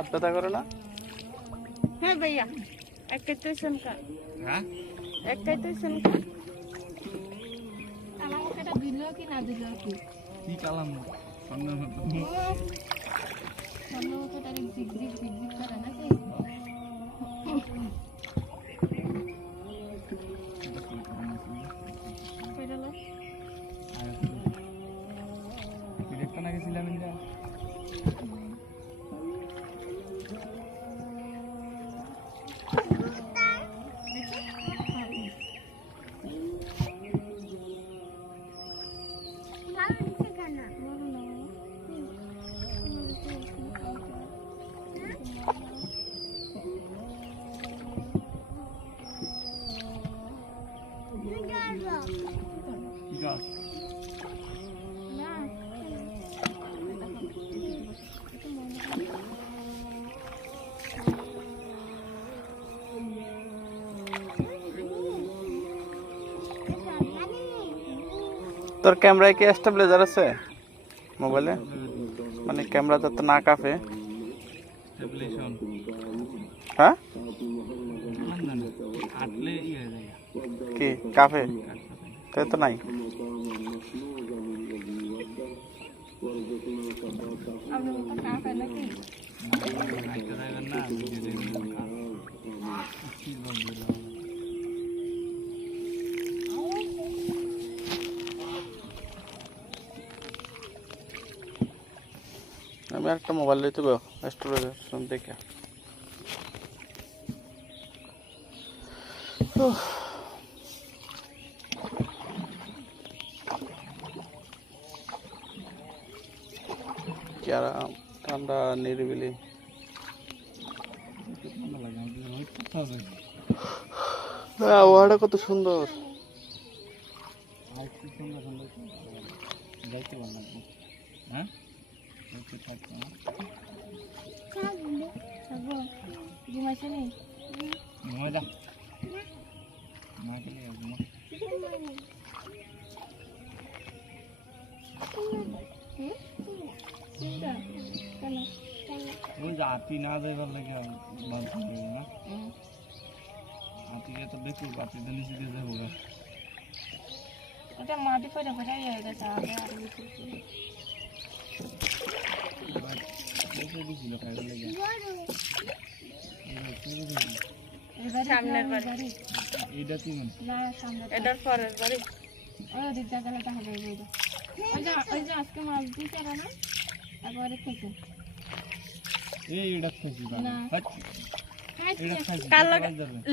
আত্মতা করো না? হ্যাঁ ভাইয়া একটাই তো সংখ্যা। হ্যাঁ একটাই তো সংখ্যা। আমাকে এটা দিল কি না দিল কি কালাম সন্ধ্যা তো তার জিগজিগ করে নাকি? তোর ক্যামেরায় কি স্টেবিলাইজার আছে মোবাইলে? মানে ক্যামেরাতে তো না কাফে। হ্যাঁ কি কাফে? তাই তো নাই। আমি একটা মোবাইল লইতে স্টোরেজ দেখে কি আরাম, ঠান্ডা নিরিবিলি। আবহাওয়াটা কত সুন্দর। হাতি না যাইবার লাগে না, হাতিকে তো দেখো বাতি নিচে দিয়ে যাবো। এটা মাটি পড়ে পড়ে ইয়ে গেছে আগে আর সামনের বাড়ি এইটা কি না সামনে এটার পরের বাড়ি ওই দিক জায়গাটা তাহলে ওই যে আজকে মাছ দিতে না তারপরে খেতে এইটা খাইছি না কাল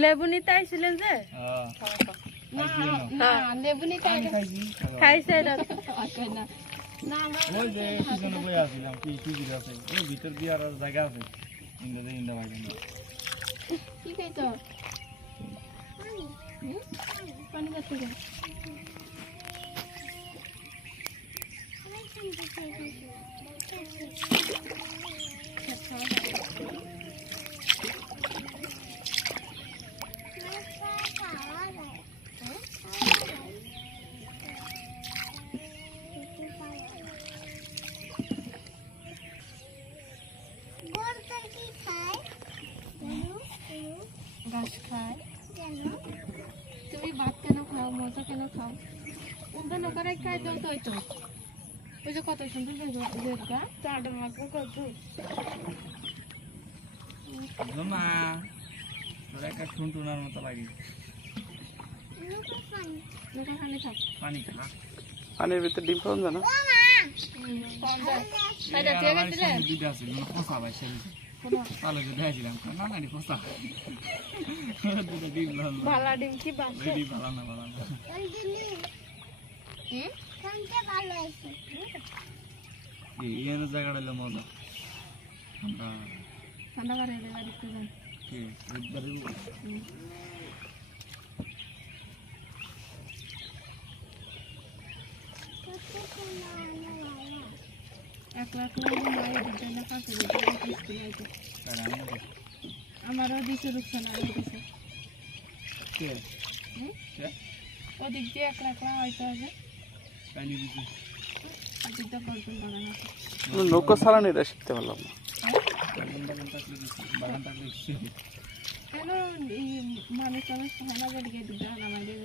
লেবু নিতে আইছিলেন যে না লেবু নিতে খাইছে না ওই যে পিছনে বই আসছিলাম কি কি আছে ওই ভিতর দিয়ে আর জায়গা আছে ইন্দা ভাই কি খাইছো পানি খাচ্ছি ঘাস খায় তুমি ভাত কেন খাও মজা কেন খাও ওখানে করে খাই দাও তো ওই যে কত সুন্দর বেরগা চাটার মাকে কত জমা তোর একটা টুনটুনার মতো লাগে লোকে খালি খাপ পানি খা পানির ভিতরে ডিম পাওয়া যায় না পাওয়া যায় সাইডা দিয়ে গেছিলে দুইটা আছে ফসা ভাই সেই তাহলে যে দেখাইছিলাম না না ফসা দুটো ডিম ভালা ডিম কি বাঁচছে ডিম ভালো না কোনটা ভালো আছে এই এর জায়গাটা হলো মজা আমরা ঠান্ডা করে দেবা দেখতে যান কি রোববারে একলা মায়ের দিতে কাছে দিতে আইতে আমারও দিছে রুকছে না দিছে কে কে ওদিক দিয়ে একলা হয়তো আছে পানি দিছি ওদিকটা পর্যন্ত বাগান আছে নৌকা চালানিটা শিখতে পারলাম না বাগান থাকলে কেন এই মানুষ হয় না বলে গিয়ে দিতে হয় আমাদের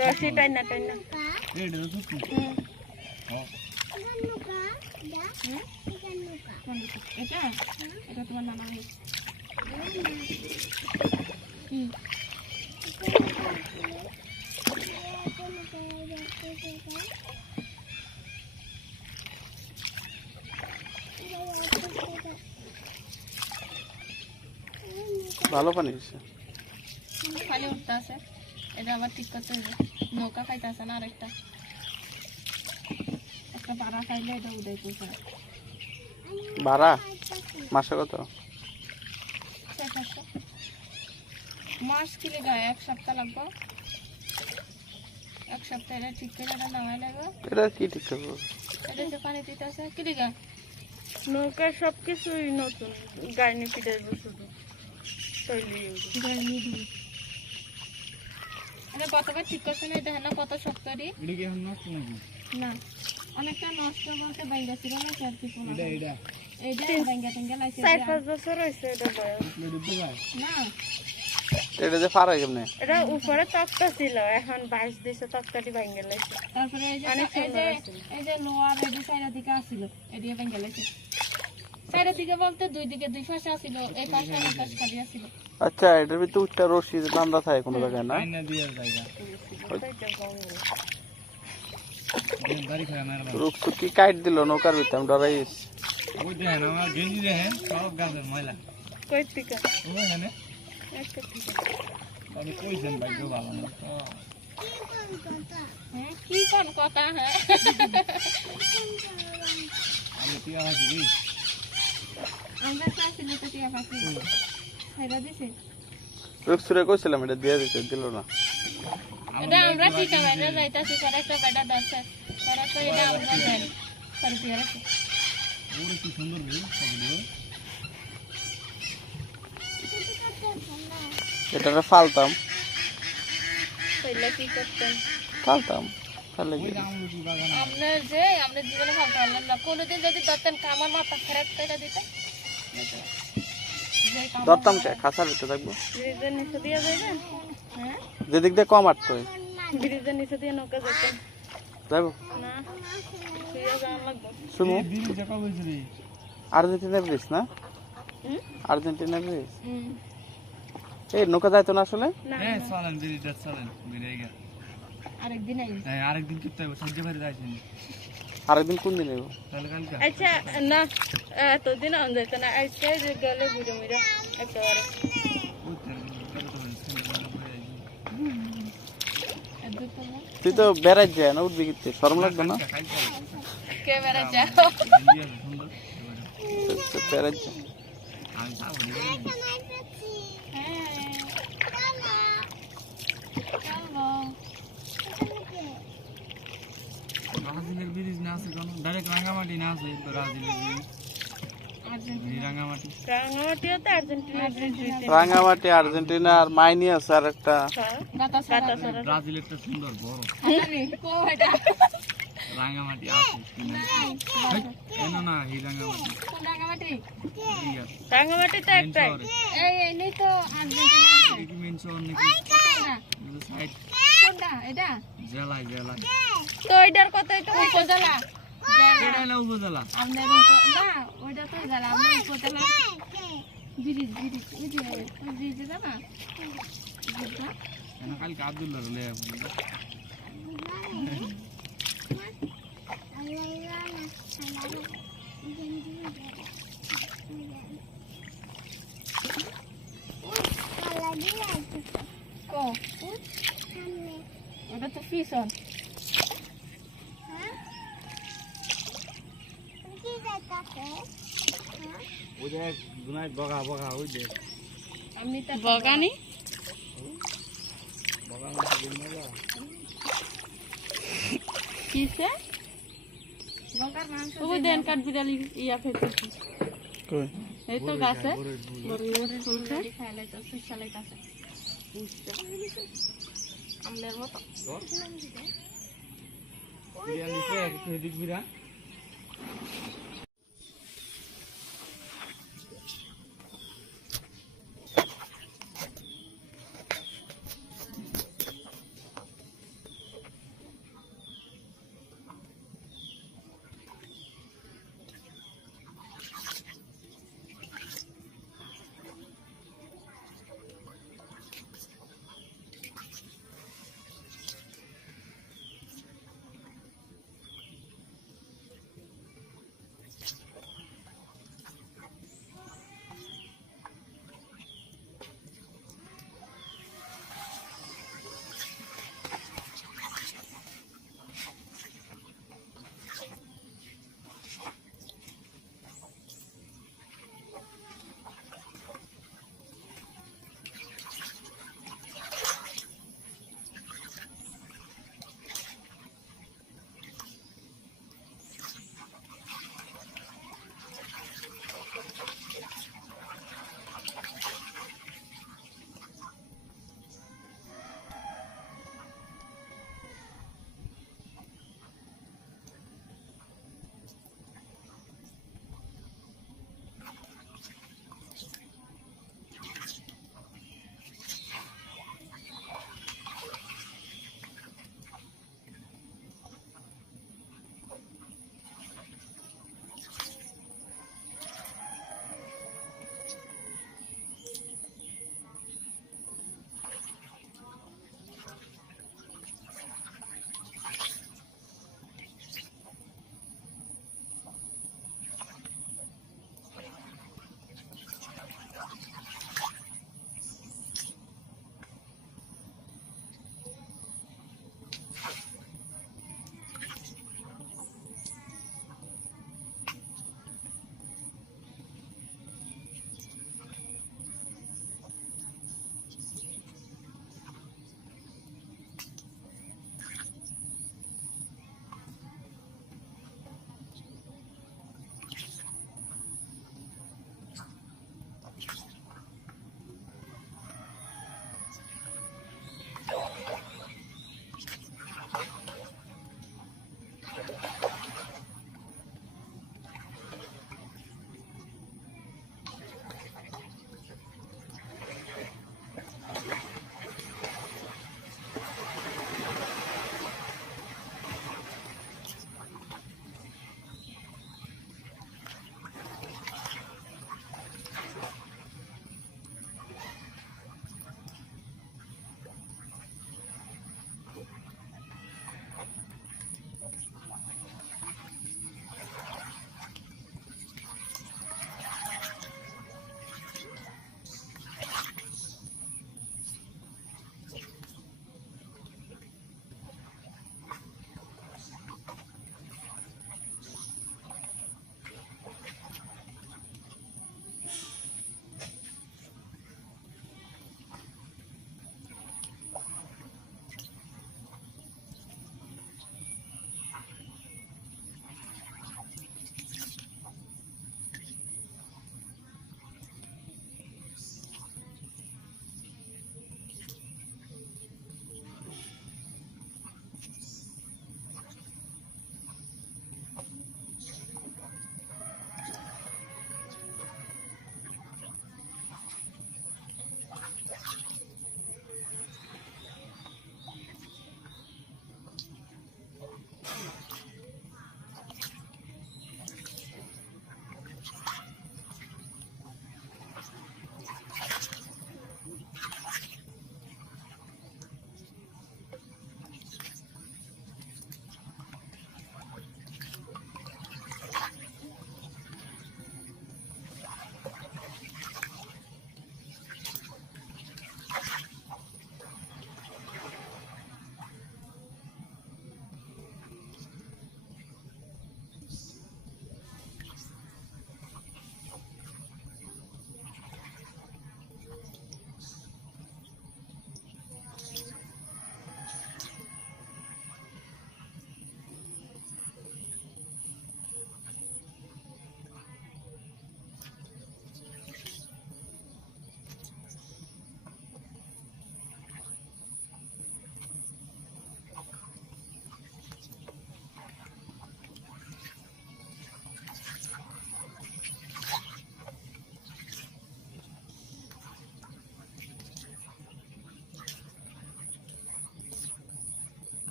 রসি টাইনা টাইনা এটা এটা তোমার নানা হয় কি ভালো পানি হয়েছে খালি উঠতে আছে এটা আবার ঠিক করতে হবে নৌকা খাইতে আছে না আরেকটা একটা পাড়া খাইলে এটা উদয় করছে ভাড়া মাসে কত মাস কিনে গায়ে 1 সপ্তাহ লাগবে 1 সপ্তাহ এটা ঠিক করে এটা নামাই লাগবে এটা কি ঠিক করবো এটা যে পানি দিতে আছে কি দিগা নৌকার সব কিছুই নতুন গাইনি পিটার শুধু তৈরি গাইনি দিই এটা কতবার ঠিক করছে না এটা না কত শক্তরি এটা কি এখন নষ্ট নাকি না অনেকটা নষ্ট বলতে বাইঙ্গা ছিল না চার কি কোন এটা এইটা বাইঙ্গা টেঙ্গা লাইছে 4-5 বছর হইছে এটা বয়স না এটা যে ফারা কেমনে এটা উপরে তক্তা ছিল এখন 22 দিছে তক্তাটি ভাঙে লাইছে তারপরে এই যে লোয়ার এই সাইডের দিকে আছিল এদিকে ভাঙে লাইছে সাইডের দিকে বলতে দুই দিকে দুই পাশে আছিল এই পাশে আর এই পাশে খালি আছিল আচ্ছা এটার ভিতরে উচ্চা রশি বান্ধা থাকে কোনো জায়গায় না আইনা দিয়ে জায়গা বাড়ি খায় না রুকসুক কি কাট দিল নৌকার ভিতরে আমি ডরাই গেছি ওই দেখেন আমার গেঞ্জি দেখেন সব গাছের ময়লা কই থেকে ও এখানে একটা থেকে আমি কইছেন ভাগ্য ভালো না কি কোন কথা হ্যাঁ আমি টিয়া হাসি আমরা চাইছিল তো টিয়া পাখি খাইরা দিছে রুকসুরে কইছিলাম এটা দিয়ে দিতে দিল না এটা আমরা ঠিক আছে যাইতাছি করে একটা বেটা দাসে তারা তো এটা আমরা জানি করে দিয়ে রাখো ওরে কি সুন্দর ভিউ সবগুলো এটারে ফালতাম কইলা কি করতেন ফালতাম তাহলে কি আমলকি বাগান আমরা জীবনে ভাবতে পারলাম না কোনোদিন যদি ধরতেন কামার মাথা ফেরত করে দিতে ধরতাম কে খাসার ভিতরে থাকবো ব্রিজের নিচে দিয়ে যাবেন হ্যাঁ যেদিক দিয়ে কম আটতো ব্রিজের নিচে দিয়ে নৌকা যেতেন যাবো না শুয়ে যাওয়ার লাগবে শুনো দিদি দেখা হইছে রে আর্জেন্টিনা ব্রিজ না আর্জেন্টিনা ব্রিজ হুম এই নৌকা যাইতো না আসলে না হ্যাঁ চলেন দিদি চলেন বেরিয়ে গেল আরেকদিন আই হ্যাঁ আরেকদিন করতে হবে সহ্য করে যাইছেন আরেকদিন কোন দিন এগো তাহলে কালকে আচ্ছা না এতদিন আন যেত না আজকে যে গেলে ঘুরে মিরা একেবারে তুই তো বেড়াই যায় না উঠবি কিতে শরম লাগবে না ক্যামেরা যাও বেড়াই যায় ব্রাজিলের ব্রিজ না আছে কোন ডাইরেক্ট রাঙ্গামাটি না আছে ব্রাজিলের ব্রিজ রাঙ্গামাটি রাঙামাটিতে আর্জেন্টিনা রাঙ্গামাটি আর্জেন্টিনা আর মাইনি আছে আর একটা ব্রাজিলেরটা সুন্দর বড় রাঙ্গামাটি আছে না এই রাঙ্গামাটি রাঙামাটিতে একটাই এই নেই তো আর্জেন্টিনা শহর নাকি না, সাইড কোনটা এটা জেলায় তো এটার কত এটা উপজেলা এটা হলো উপজেলা আমাদের না ওইটা তো জেলা আমাদের উপজেলা ব্রিজ ওই যে ব্রিজ না ব্রিজটা কেন কালকে আব্দুল্লাহ রলে কো ওটা তো ফিশন ওই যে গুনায় বগা ওই যে আমি তো বগানি বগা মাছ দিন না কিসে বগার মাংস ও দেন কাট বিড়ালি ইয়া ফেলতেছি কই এই তো গাছে বড় ফুলছে খাইলাই তো সুশালাই গাছে আমলের মতো বিরিয়ানি খেয়ে দেখবি না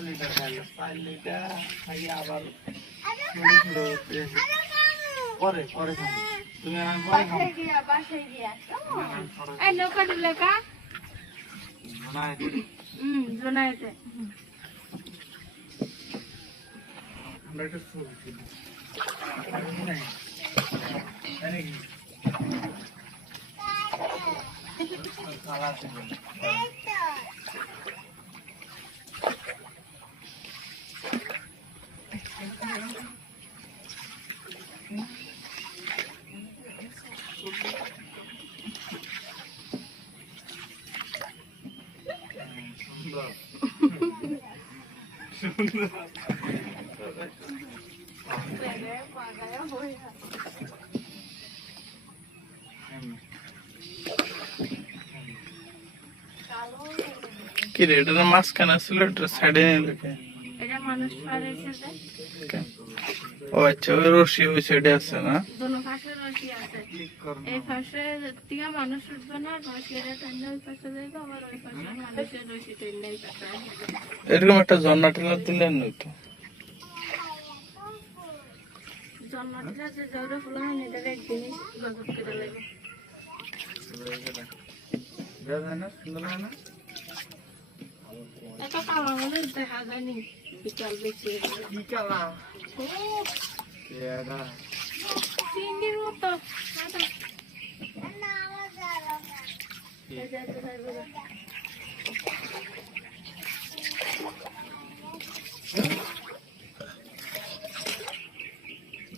লিটার খাইলো 4 লিটার খাই আবার পরে পরে খাবো তুমি আমি পরে খাবো বাসায় গিয়া এই নৌকা দিলে কা না জোনাইতে আমরা একটা ছবি তুলি আরে কি খালা আছে কি রে এটা মাঝখানে ছিল এটা সাইডে নিয়ে কে এটা মানুষ পারেছে যে ও আচ্ছা ওই রশি ওই সাইডে আছে না দোনো পাশে রশি আছে এই পাশে থেকে মানুষ উঠবে না রশিটা টাইনে ওই পাশে যাইবে আবার ওই পাশে মানুষের রশি টাইনে এই পাশে আসবে এরকম একটা ঝর্ণা টেলা দিলেন নয়তো জন্মটা যে জোরে ফুল হয় এটা একদিনই গজব করে লাগে না সুন্দর না এটা কালা মনে দেখা যায়নি বিকাল বেশি কি কালা কেডা চিংড়ির মতো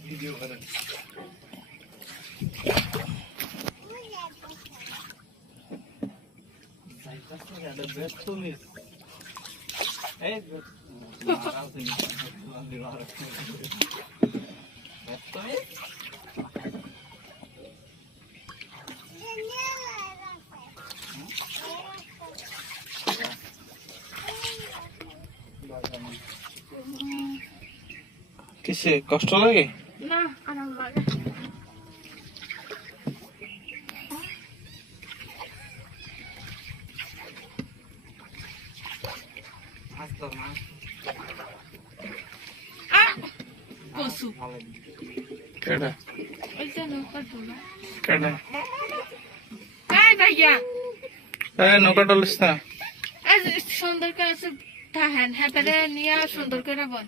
ভিডিও করেন ব্যস্ত মিস এই মারাও তুমি ব্যস্ত মিস কিসে কষ্ট লাগে না আরাম লাগে আসতো না কসু কেডা ওই যে নৌকা তোলা কেডা এই ভাইয়া এই নৌকা ডলিস না এই সুন্দর করে আছে তাহেন হেপারে নিয়ে সুন্দর করে বল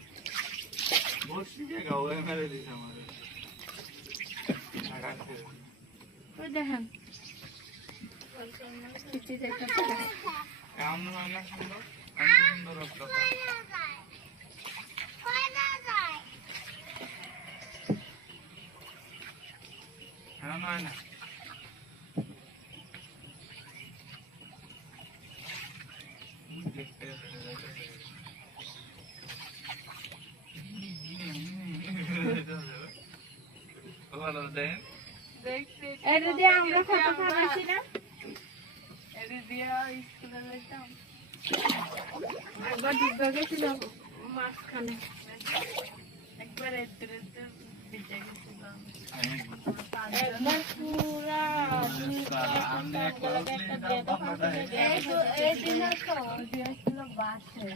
বসি জায়গা ওই মেরে দিছে আমারে ওই দেখেন কিছু দেখা কেমন হয় না সুন্দর সুন্দর রাস্তা কেমন হয় না এটা দিয়ে আমরা ফটো পাঠাইছি না এটা দিয়ে স্কুলে যাইতাম একবার ডিব্বা গেছিল মাঝখানে একবার একবার পুরা এই দিন তো দিয়েছিল বাসে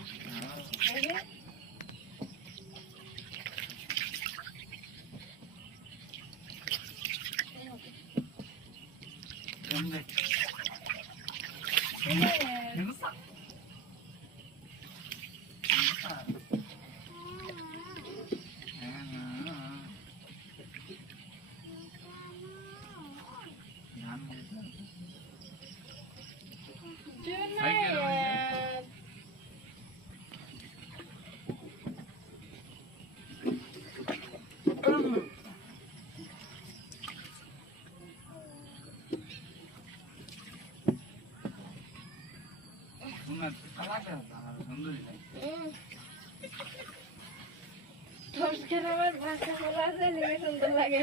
গ্রামের ভাষা বলা যায় সুন্দর লাগে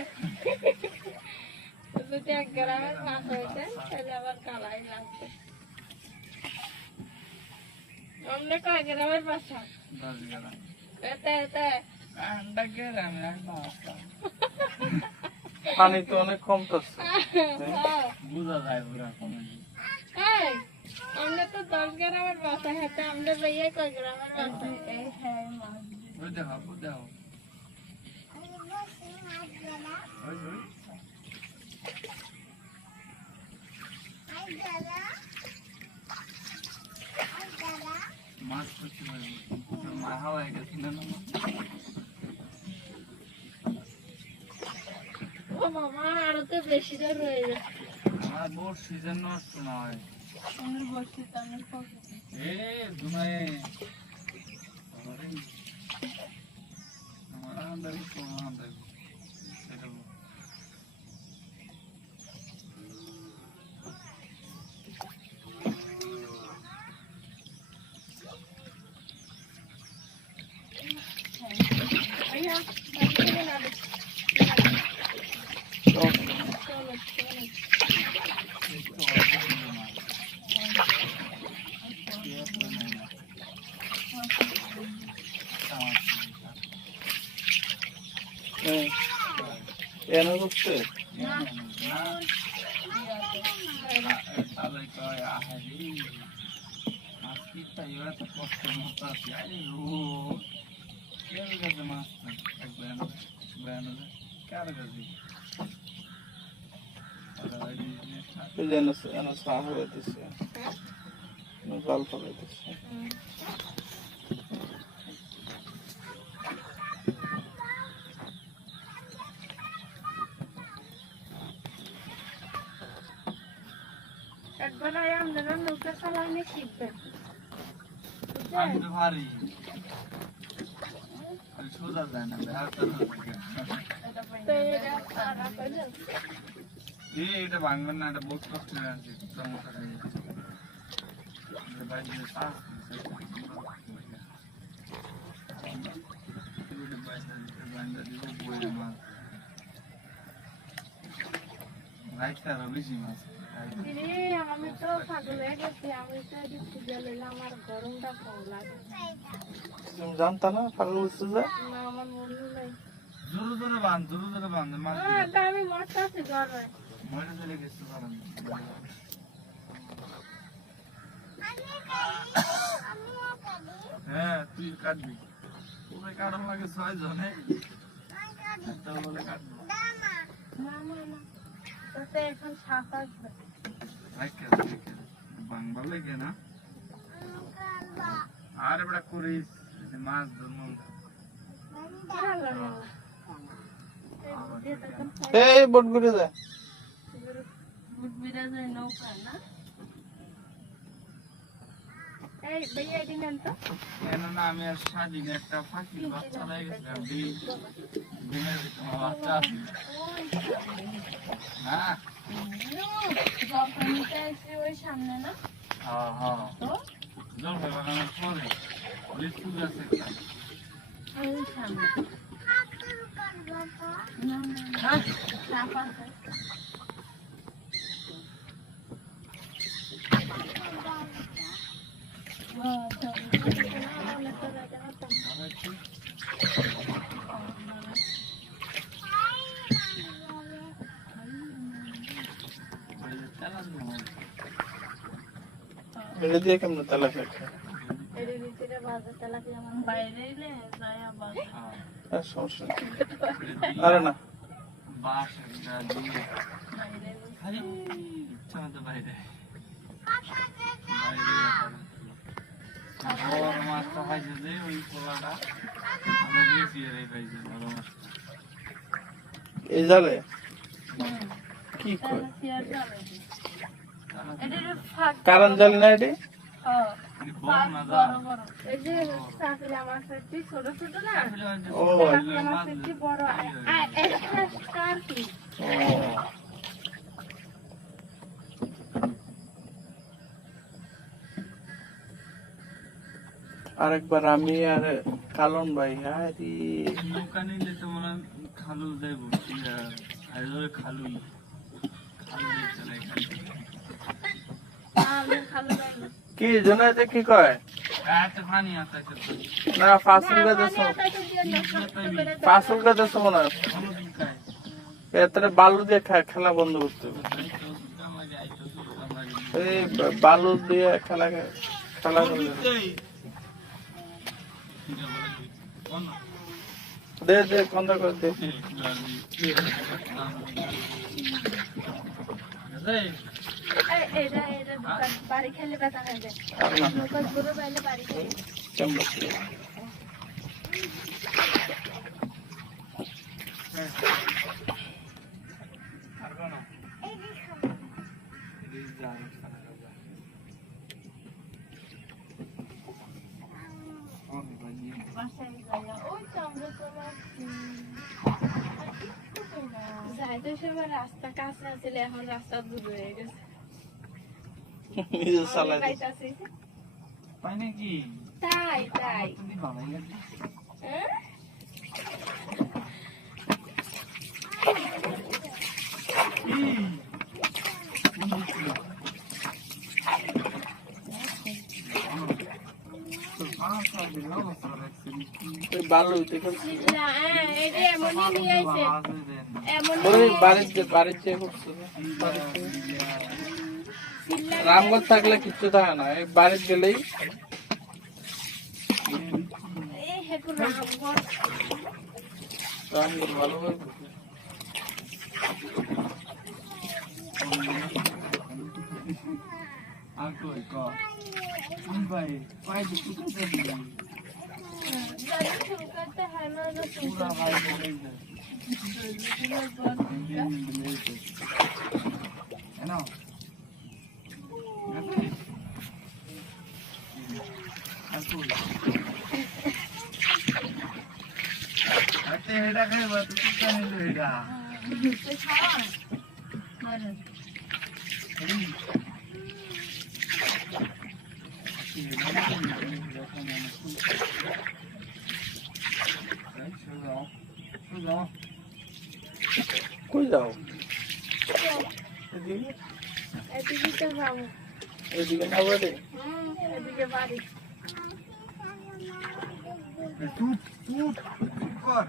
যদি এক গ্রামের ভাষা হইতে তাহলে আবার কালাই লাগবে আমরা কয় গ্রামের ভাষা এতে এতে পানি তো অনেক কম তো বুঝা যায় পুরা কমে এই এমনি তো 10 গ্রামের বাসা হাতে আমরা ভাইয়া কয় গ্রামের বাসা এই হ্যাঁ মাছ ওই দেখো ওই দেখো ওই ওই মাছ করতে পারবি মা হাওয়া গেছে না ও মামা আরো তো বেশি দূর হয়ে যাচ্ছে আমার বোর সিজন নষ্ট নয় আমার বসে তামের পক্ষে এ দুনায়ে আমার আন্দারি কোন আন্দারি সেটা ভাইয়া চলো না চলো এনে করছে এনে সাহ হয়ে দিচ্ছে জল ফলে দিচ্ছে একবার আমরা নৌকা চালানো শিখবেন ভারী সোজা যায় না এটা ভাঙবেন না এটা বহুত কষ্ট হয়ে আছে বেশি মাছ আমি তো পাগল হয়ে গেছি আমি তো আমার গরমটা কম লাগে তুমি জানতা না পাগল বলছো যে না আমার মনে নাই জোরে জোরে বাঁধ মাছ আমি মরতে আছি গরমে মরে চলে গেছে হ্যাঁ তুই কাটবি পুরো কারণ লাগে 6 জনে একটা বলে কাটবো না না না তাতে এখন সাপ আসবে বাংলা লেগে না আর এবার করিস মাছ ধরবো এই বোট ঘুরে যায় নৌকা না এই ভাইয়া এটি নেন তো কেননা আমি আর স্বাধীন একটা ফাঁকির বাচ্চা হয়ে গেছিলাম ডিমের ভিতরে আমার বাচ্চা আছে না ওই সামনে না হ্যাঁ হ্যাঁ জলপাই বাগানের পরে লিচু গাছ একটা ওই সামনে সাপ আছে এটা দিয়ে কেমন তালা ফেলছে সমস্যা নেই। আরে না বাস একটা দিয়ে খালি ইচ্ছা মতো বাইরে বড় মাছটা পাইছে যে ওই পোলাটা আমরা গেছি আর এই পাইছে বড় মাছ এই জালে কি কয় কারণ জাল না এটি বড় না যা এই যে চাকলা মাছ আছে ছোট ছোট না ও চাকলা মাছ আছে বড় একটা কার কি আরেকবার আমি আর কালন ভাই আরে নৌকা নিলে তো মনে হয় খালু যাইব খালু চলে খালো কি জনাতে কি কয় এত পানি আছে না ফাসুল গাছ ফাসুল গাছ মনে হয় এত বালু দিয়ে খেলা বন্ধ করতে হবে এই বালু দিয়ে খেলা খেলা করলে দে দে বন্ধ করে দে। বাড়ি খেলে ব্যথা হয়ে যায় আর না, গরু বাইলে বাড়ি খেলে চামচ দিয়ে। বাসায় যায় ওই তো আমরা তোমার যাই তো সবার রাস্তা কাছে আছিল এখন রাস্তা দূর হয়ে গেছে নিজে চালাই দে। পাইতাছি পাই নাকি তাই তাই তুমি ভালো গেছে হ্যাঁ? ওই বালু দেখে না, এটা এমনই নিয়ে আইছে এমনই ওই নিয়ে বাড়িতে করছে না? বাড়িতে। রামগঞ্জ থাকলে কিচ্ছু থাকে না, এই বাড়িতে গেলেই এই হেপুর রামগড় রামগঞ্জ ভালোভাবে বুঝে। আর কই ক ভাই পাই দিতে দিবি জানি শুনতে হয় না না পুরা ভাই বলে দে এনো আতে এটা খাইবা তুই কি জানিস এটা তুই খাওয়া মানে কই যাও? এদিকে এদিকে তো যাবো এদিকে না বাড়ি? এদিকে বাড়ি চুপ চুপ কর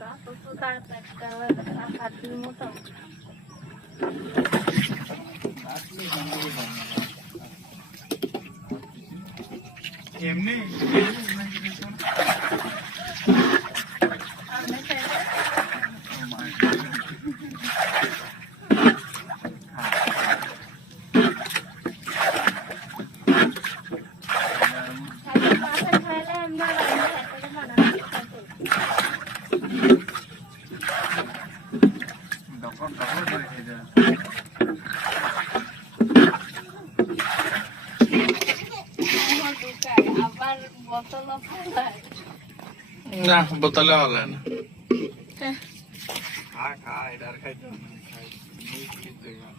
তা তো তার একটা হাতির মতো এমনি আমি চাই পাশে খাইলে আমরা রান্না হাতে বানাতে ডকর ডকর করে খেয়ে যা আবার বোতল ফেলায় না, বোতলে হলে না। খা খা এটা আর খাইতে হবে না খাই খেতে খা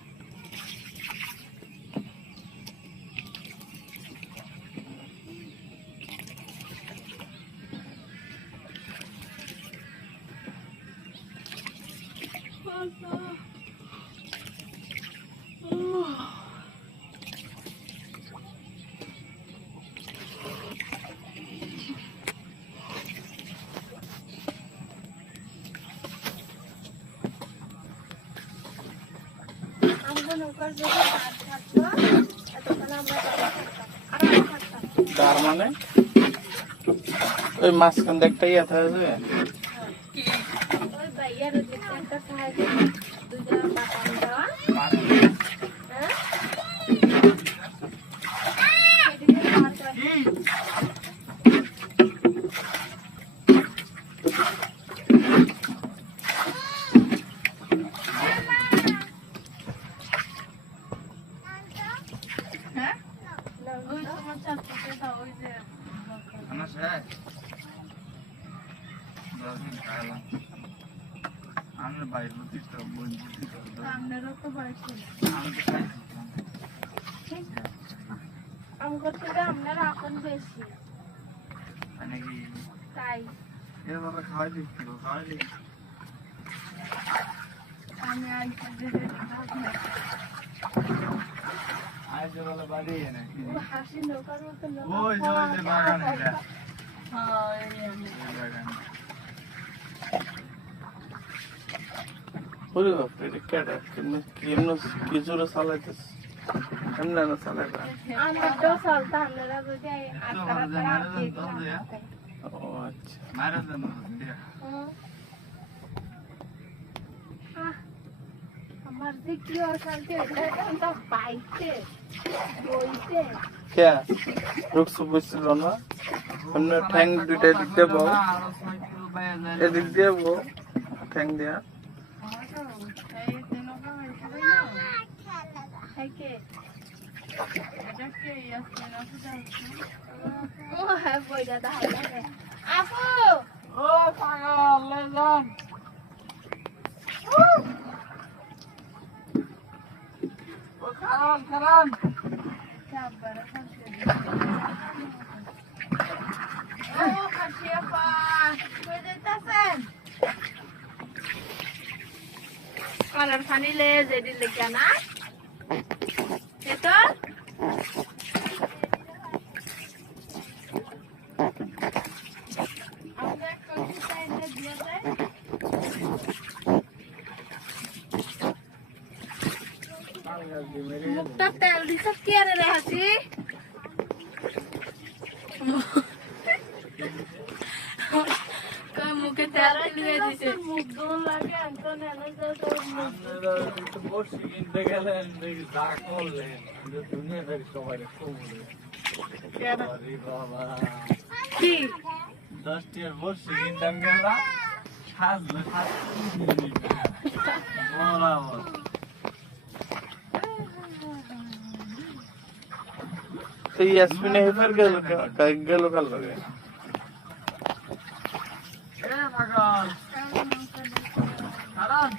আমরা নৌকার যদি হাত থাকতো এতক্ষণ আমরা আর থাকতাম তার মানে ওই মাঝখান দিয়ে একটা ইয়ে থাকে, ওই ভাইয়ার ওদিকে একটা সাহায্য দুজন বাটান দেওয়া হ্যাঁ এদিকে পার করে হ্যাঁ ওই তোমার চারপাশে দাও ওই যে খানা শেষ 10 দিন খাইলাম আমি বাইরে লুটি তো বই লুটি তো সামনেরও তো বাড়ছে আমি তো খাইছিলাম আমি করতে যে আপনারা এখন বেশি মানে কি তাই এভাবে খাওয়াই দিচ্ছিল খাওয়াই দিচ্ছিল আমি আইসি আজ বলে বাড়ি এনে হাসি নৌকার মতো ওই যে বাগান এটা হ্যাঁ বাগান ওরে বাপরে এটা কেডা কেমন কি জোরে চালাইতেছে এমনি না চালাইবা আমরা তো চলতাম আমরা যদি ও আচ্ছা মারা দেন দিয়া আমার যে কি অশান্তি এটা পাইছে বইছে কে রুকসু বুঝছিল না এমনি ঠ্যাং দুইটা দিক দিয়ে বউ এদিক দিয়ে বউ ঠ্যাং দিয়া এই দিন ওকে এটা কে ইয়াসমিন ও হ্যাঁ বইটা দাঁড়ায় আপু ও পাগল লেজন ও খারান খারান চাপবারে খাচ্ছে ও খাচ্ছিয়া পা কই যাইতাছেন কালার পানি লে যেদি লেখা না এটা আমরা কোন সাইডে দিয়ে যায় মুখটা তেল দিছ কি আরে রে হাসি মুখে তেল দিয়ে দিছে মুখ দোল লাগে আন্তন এনে তো বসে কিনতে গেলেন দেখি যা করলেন দুনিয়াদার সবাই খবরে আরে বাবা কি 10 টিয়ার বসে কিনতাম গেলাম সাজলে বরাবর এই ইয়াসমিনে হেফার গেল কাল লাগে এ পাগল কারণ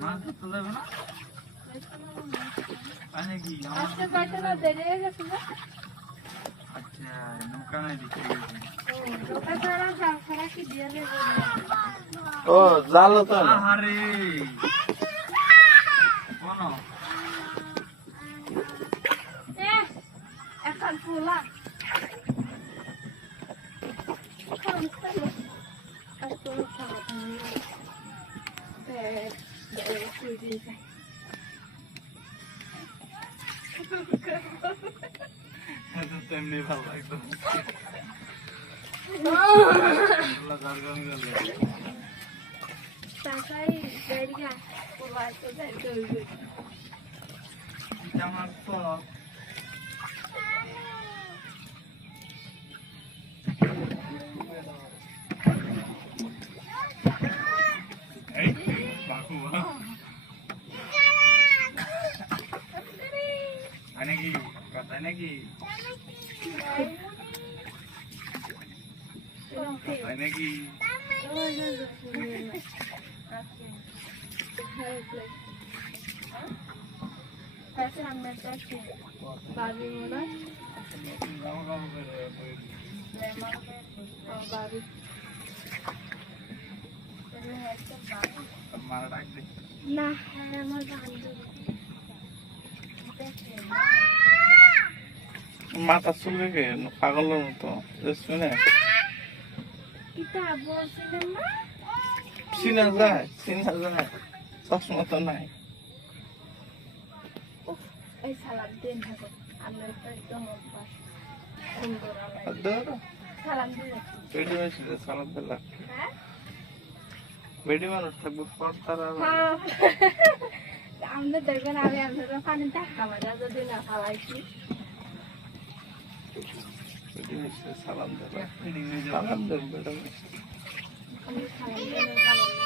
মাছ তো যাবে না পানি কি আজকে বাইতে না দেরি হয়ে গেছে না আচ্ছা নৌকা নাই দিতে গেছে ওটা ছাড়া জাল ছাড়া কি দিয়ে দেবে ও জালো তো না আহারে কোন এখন ফুলা তেমনি ভালো লাগতো তাকাই দেরিয়া পুরো তো দেরি আমার তো নাকি কথা নাকি নাকি বাবি মোড়া বাবি মারা ডাক দে না আমার বান্ধবী মাথা চুলকে কে পাগলের মতো শুনে কিতা বলছিলেন না চিনা যায় চশমা তো নাই এই সালাম দিন থাকো আমরা তো একদম অভ্যাস সুন্দর সালাম দিন বেডি মেশিন সালাদ দিলা হ্যাঁ বেডি মানুষ থাকবে তারা আমরা দেখবেন আমি আপনাদের পানি ধাক্কা মারা যদি না খাওয়াইছি বেডি মেশিন সালাম দিলা সালাম দেন বেডি মেশিন আমি সালাম দিন খাওয়াই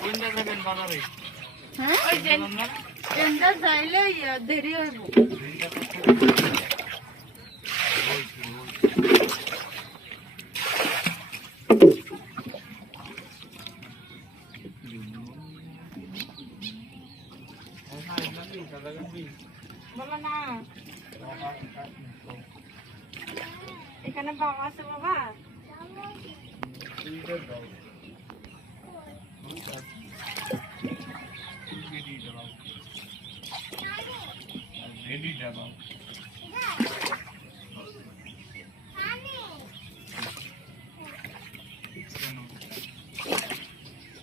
কোনটা যাবেন বাজারে হ্যাঁ ওই যে এন্ডা যাইলে দেরি হইব বলো না এখানে বাবা আছে বাবা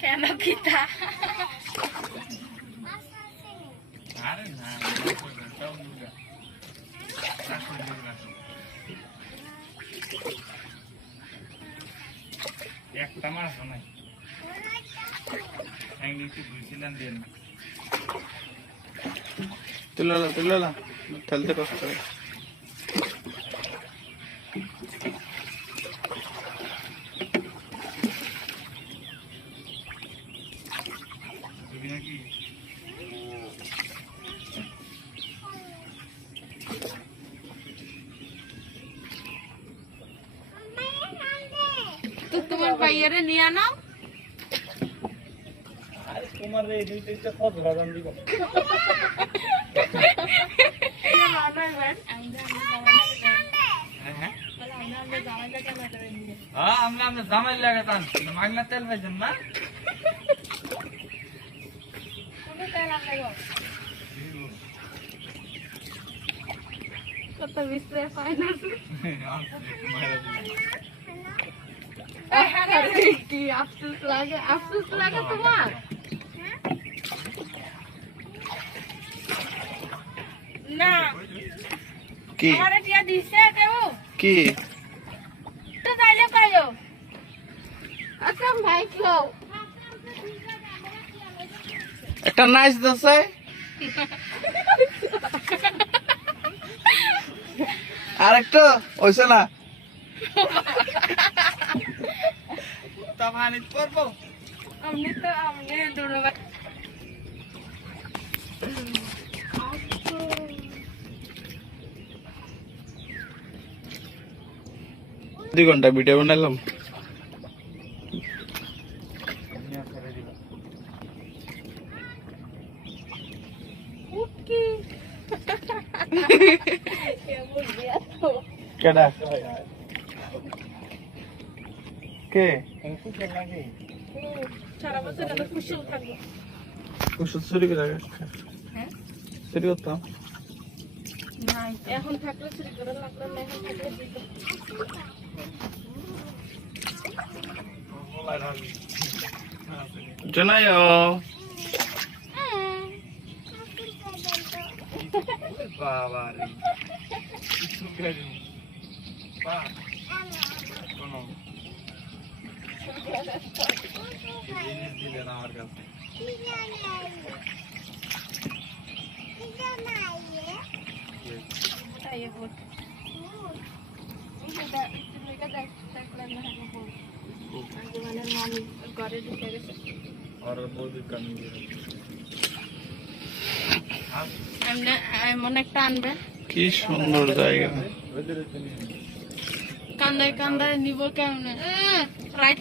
কেন কিতা আরে না একটা মাছ নাই একটু বুঝছিলাম দিয়ে তুলে না ঠেলতে কষ্ট করে নাকি তো তোমার ভাইয়ারে নিয়ে নাও তোমার এই দুইটা কত বাদাম দিব আমরা জামাই লাগাতাম মাগনা তেল পাইছেন না কত বিশ্রে পায় না কি আফসোস লাগে তোমার না কি আমারে টিয়া দিছে কেউ কি তো যাইলে পাইও আকরাম ভাই কেউ একটা নাইস দছে আরেকটা হইছে না তা মানে করবো আমনে দুনো ভাই 2 ঘন্টা ভিডিও বানালাম কেডা কে সারা বছর এত খুশি থাকবো ওষুধ চুরি করে হ্যাঁ চুরি করতাম নাই এখন থাকলে চুরি করে লাগলো না এখন থাকলে দিত জানাইও বাবা রে কিছু করে বা কোন জিনিস দিলেন আমার কাছে তাই বল ঘরে ঢুকে গেছে আর বৌদি কামি এমন একটা আনবে কি সুন্দর জায়গা কান্দায় কান্দায় নিব কেমন রাইট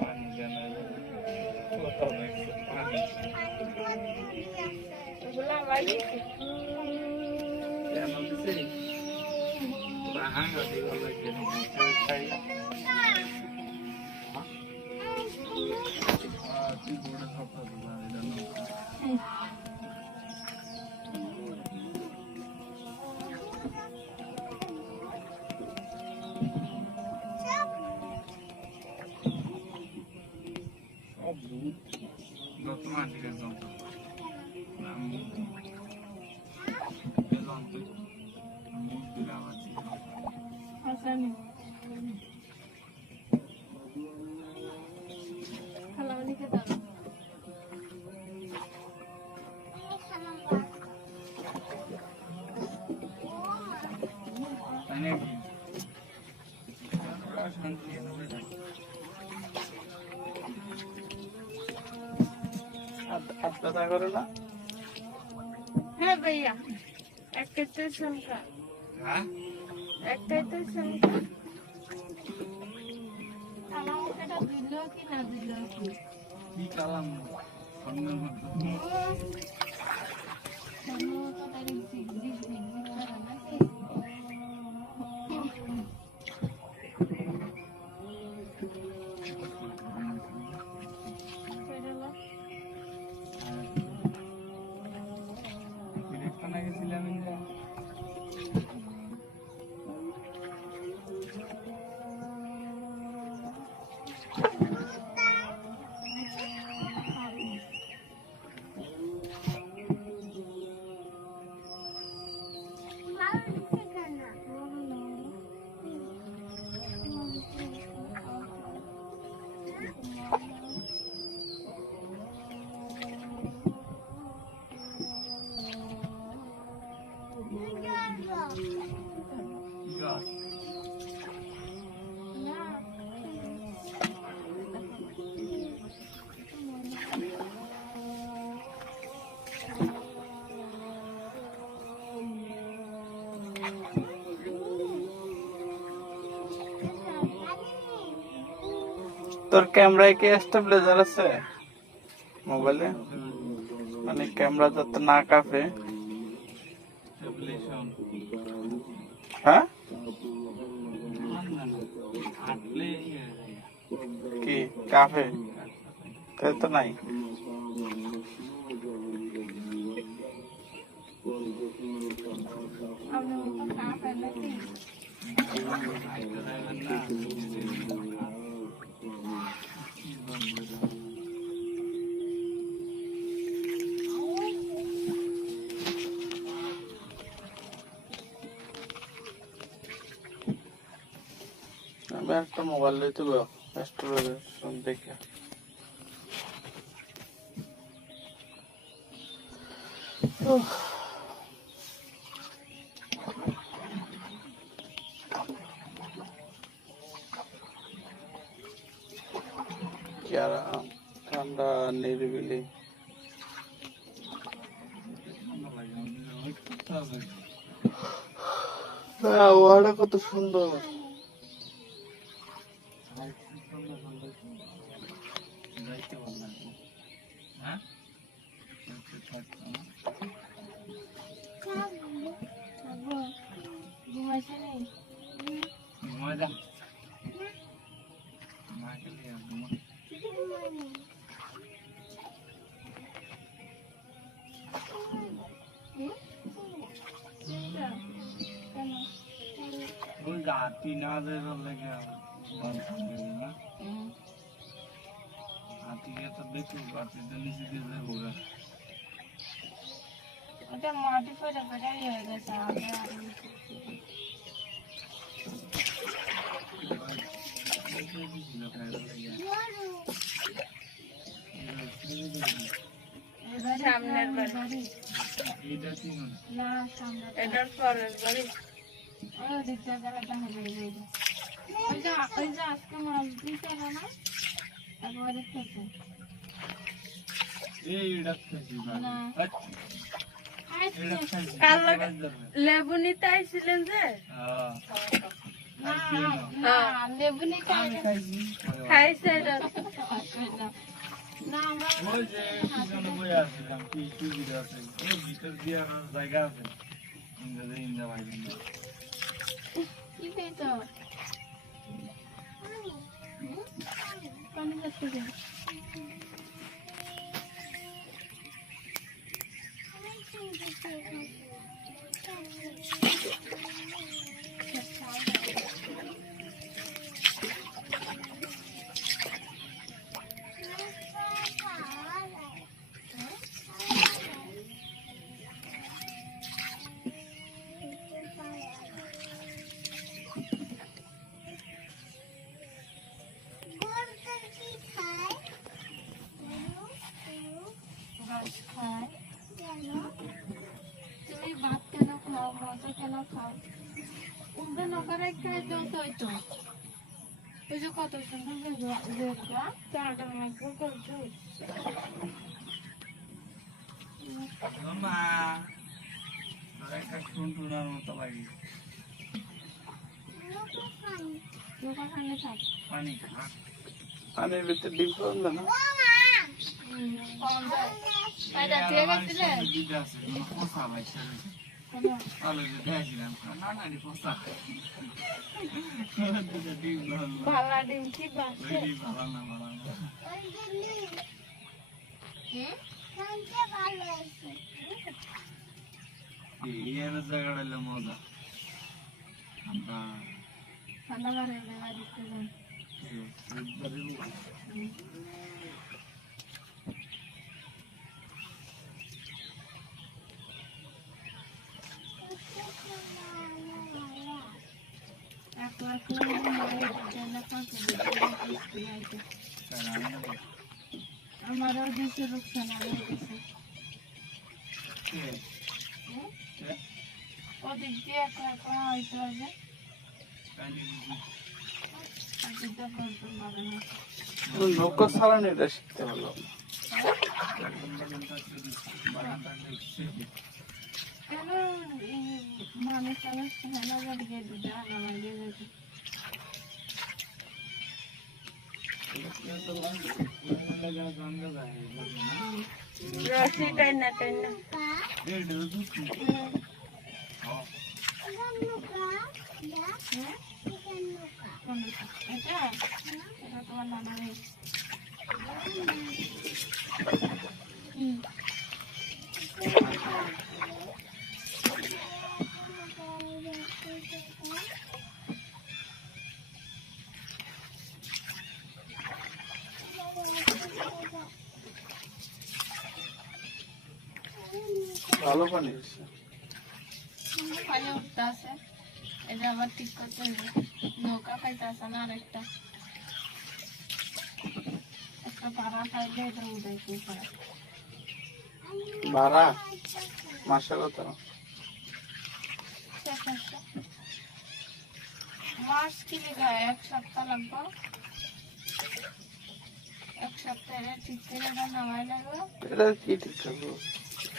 পানি দেন কোথাও দেখছে পানি ওগুলো আবার দিছি। কেন দিছে ভাঙা দিয়ে লাগে খাই তুই বড় সপ্তাহ automatica zonta. Asami. Kalau ini kita. Tanya lagi. Nanti ya, ব্যথা করে না? হ্যাঁ ভাইয়া, একটাই তো সংখ্যা। হ্যাঁ? একটাই তো সংখ্যা। আমার মুখটা দিল কি না দিল কি? কি কালাম? অন্যের মতো। অন্য তো তাদের জিগ করে নাকি? তোর ক্যামেরায় কি স্টেবিলাইজার আছে মোবাইলে? মানে ক্যামেরা যাতে না কাঁপে। হ্যাঁ কি কাঁপে? তাই তো নাই। আমি একটা মোবাইল লইতে স্টোরেজ দেখে ঠান্ডা নিরিবিলি। ওয়াটা কত সুন্দর। हाथी ना दे लगे हाथी के तो देखो हाथी तो नीचे दे होगा ওটা মাটি ফেটে ফেটে হয়ে গেছে সামনের বাড়ি না সামনে এটার পরের বাড়ি ওই দিকটা জায়গাটা হয়ে যাবে ওই যে আজকে মাছ দিতে না একবারে খেতে লেবু নিতে আইছিলেন যে লেবু নি আমি খাইছি খাইছে এটা না আমার ওই যে পিছনে বই আসছিলাম কি সুবিধা আছে ওই ভিতর দিয়ে আর জায়গা আছে ইন্দা ভাই কি খাইছো পানি যাচ্ছে যে ঘাস খায় তুমি ভাত কেন খাও মজা কেন খাও উল্টো নকরে খাই দাও তো ওই তো ওই যে কত সুন্দর দেখবা চাটা মাত্র করছো মা একটা টুনটুনার মতো লাগে দোকানে থাক পানি খা পানির ভিতরে ডিম পারবে না কমন যায় পায়দা দিয়ে গেছিলে দিদা আছে পোষা ভাই আলো যে দেখছিলাম না না রে পোষা দিদা ডিম ভালা ডিম কি বাসে ভালো না ভালো না এই জায়গাটা মজা আমরা ঠান্ডা বাড়ে বাড়িতে যান একবার করে মায়ের জন্য কাঁচা দিতে আইতে আমারও দিছে রুকসানা দিছে ওদিক দিয়ে একটা হয়তো হবে নৌকা চালানো এটা শিখতে হলো কেন মানুষ টানুষ হেনা যাবে দিতে আমার দিয়ে যেতে রসি টাইনা টাইনা এটা এটা তোমার নানা নেই ভালো পানি আছে পানি উঠতে আছে এটা আবার ঠিক করতে হবে নৌকা খাইতে আসে না আরেকটা একটা পাড়া খাইলে এটা উঠে কি পারে ভাড়া মাসে কত মাস কিনে গায়ে 1 সপ্তাহ লাগবে 1 সপ্তাহে ঠিক করে নামাই লাগবে এটা কি ঠিক থাকবো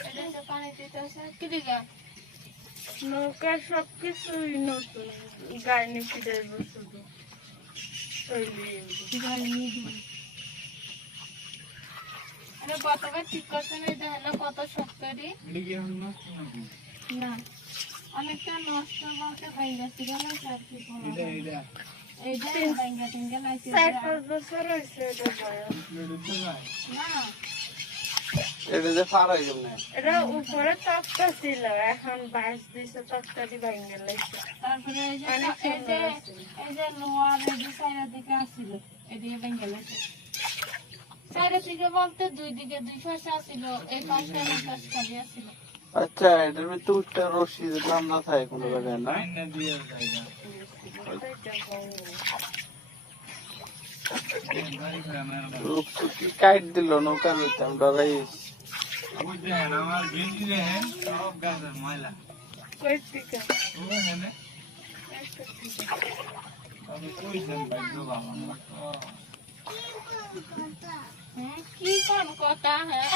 এটা যে পানি দিতে আছে কি দিগা নৌকার সবকিছুই নতুন গায়ে নিচে যাইব শুধু এটা কতবার ঠিক করতে নেই দেখলো কত শক্তরি না অনেকটা নষ্ট বলতে ভাইঙ্গা ছিল না স্যার কি এইটা ভাইঙ্গা টিঙ্গা লাইছে 4-5 বছর হয়েছে এটা বয়স না এটা যে ফাড়াই গেল না এটা উপরে তক্তা ছিল এখন বাঁশ দিছে তক্তাটি ভাঙে লাইছে তারপরে এই যে লোয়ার এই যে সাইডের দিকে আসছিল এদিকে ভেঙে লাইছে সাইডের দিকে বলতে দুই দিকে দুই পাশে আসছিল এই পাশে আর এই পাশে খালি আসছিল আচ্ছা এটার ভিতরে উঠতে রশি যে ঠান্ডা থাকে কোনো জায়গায় না রূপসুকি কাইট দিল নৌকার ভিতরে আমরা রাইস আমার গেঞ্জি দেখেন সব গাছের ময়লা কই থেকে আমি কইছেন ভাগ্য বাবা কি কোন কথা হ্যাঁ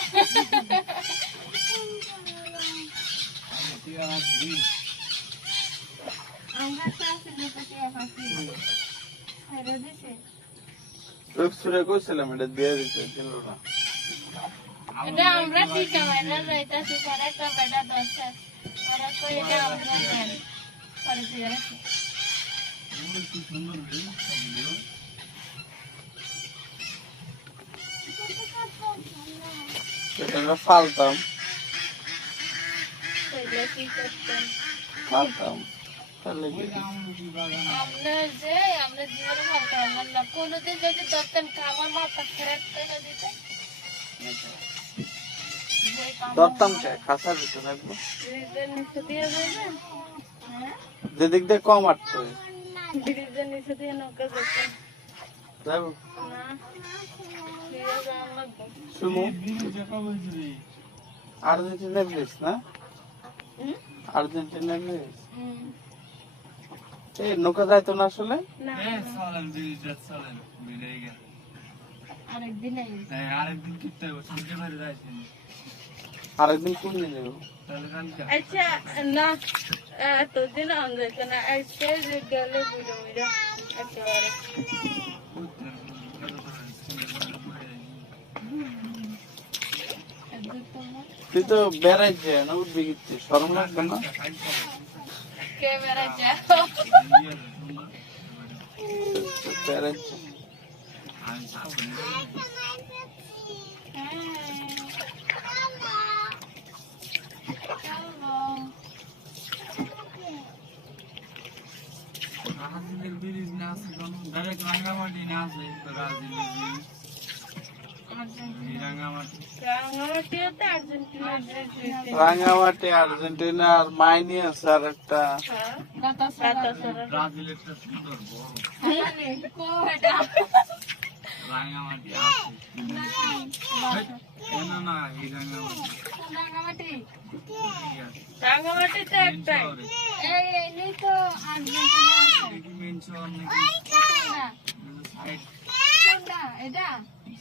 আমরা চাষি লোকে ফাঁসি ছেড়ে দিছে রূপসুরে কইছিলাম এটা দিয়ে দিতে দিল না। এটা আমরা ঠিক আছে যাইতাছি পরে একটা বেটা দশটা ওরা কই এটা আমরা দেন পরে দিয়ে রাখি এটা ফালতাম কইলে কি করতেন ফালতাম তাহলে কি? আমরা জীবনে ভাবতে পারলাম না কোনোদিন যদি ধরতেন আমার মাথা ফেরত করে দিতেন ধরতাম কে খাসার ভিতরে রাখবো ব্রিজের নিচে দিয়ে যাবেন হ্যাঁ যেদিক দিয়ে কম আটতে হবে। ব্রিজের নিচে দিয়ে নৌকা যেতেন যাবো না দিয়ে যাওয়ার লাগবে শুনো আর্জেন্টিনা প্লেস না আর্জেন্টিনা প্লেস এই নৌকা যাইতো না আসলে না আরেকদিন আরেকদিন কিনতে হবে সন্ধ্যে বেড়ে যাইছেন আরেকদিন কোন দিন যাবো তাহলে কালকে আচ্ছা না এতদিন আমরা না আজকে যে গেলে বুড়ো বুড়ো একেবারে তুই তো বেড়াইছে না উঠবি কিচ্ছে শরম লাগবে না ক্যামেরা যা বেড়াইছে রাজিলের ব্রিজ না আছে কোন ডাইরেক্ট রাঙ্গামাটি না আছে তো রাজিলের ব্রিজ রাঙ্গামাটি রাঙ্গামাটি আর্জেন্টিনা আর মাইনি আছে আর একটা ব্রাজিলেরটা সুন্দর বড় রাঙ্গামাটি আছে না না এই রাঙ্গামাটি রাঙ্গামাটিতে একটাই এই তো মেন শহর নাকি সাইড এটা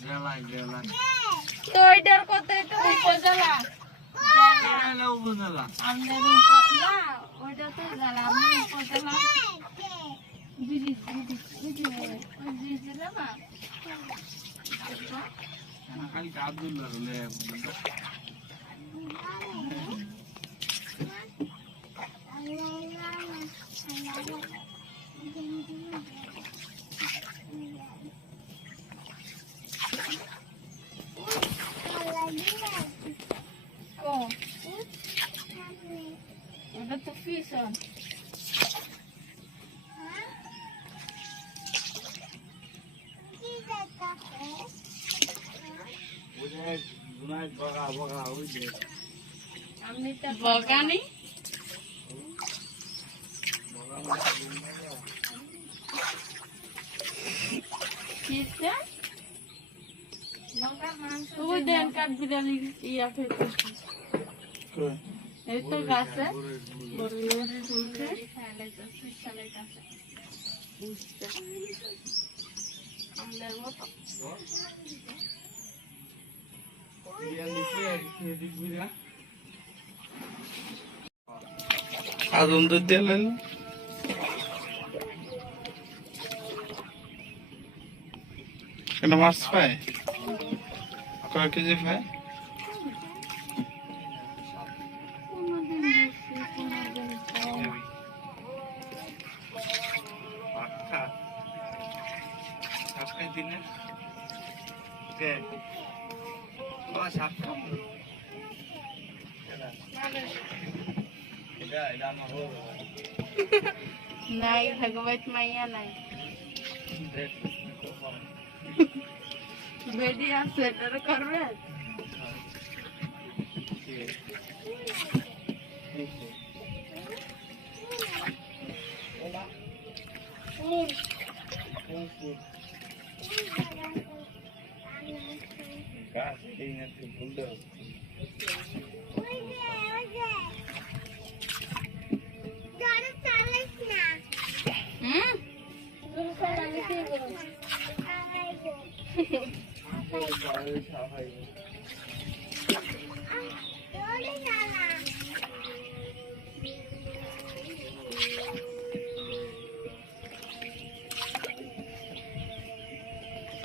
জেলায় জেলায় তো এটার কত এটা উপজেলা জেলা উপজেলা আমাদের না ওইটা তো জেলা আমি উপজেলা দিদি দিদি না খালি আব্দুল্লাহ হলে এটা তো ফিশন বগানি ওই দেন কাঠ বিড়ালি ইয়া ফেলতে এই তো গাছে আমাদের মতো আদম দুধ দিলেন কেন মাছ পায় কয় কেজি পায় নাই ভগবত মাইয়া নাই বেডি আছে এটা করবে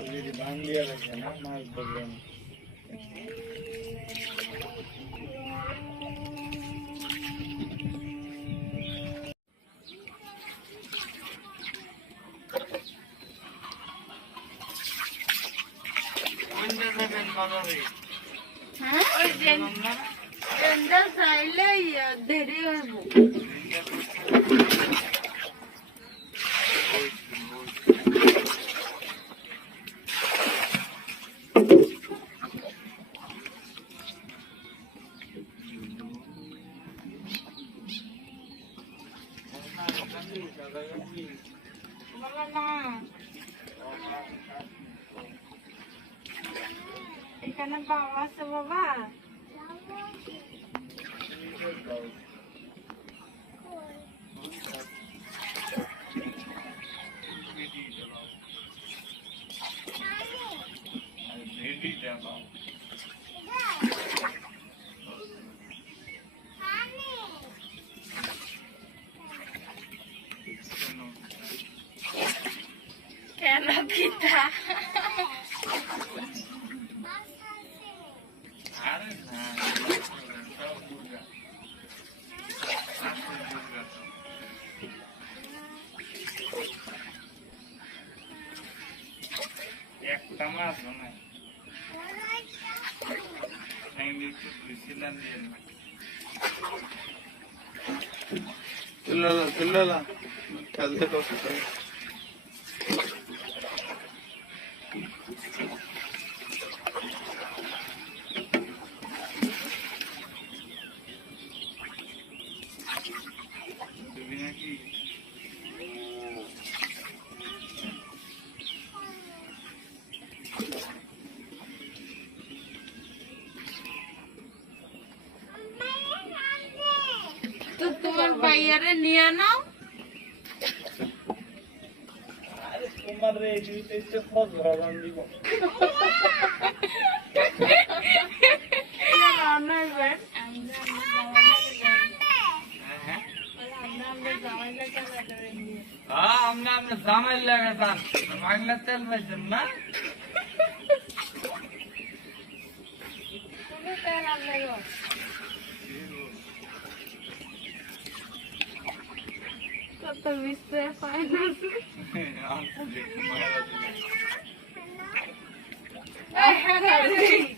যদি ভাঙ দিয়ে রাখে না মাছ ধরবেন হ্যাঁ ওই জেন্ডা চাইলে দেরি হইব বলো না এখানে বাবা আছে বাবা কেন পিতা একটা মাছ বানাই চুল্লা খেলতে কষ্ট তো তোমার ভাইয়ারে নিয়ে নাও তোমার এই দুইটা ফজ রাগান দিব আমরা জামাই লাগাতাম বাংলা তেল পাইছেন না কত বিস্তার পায় না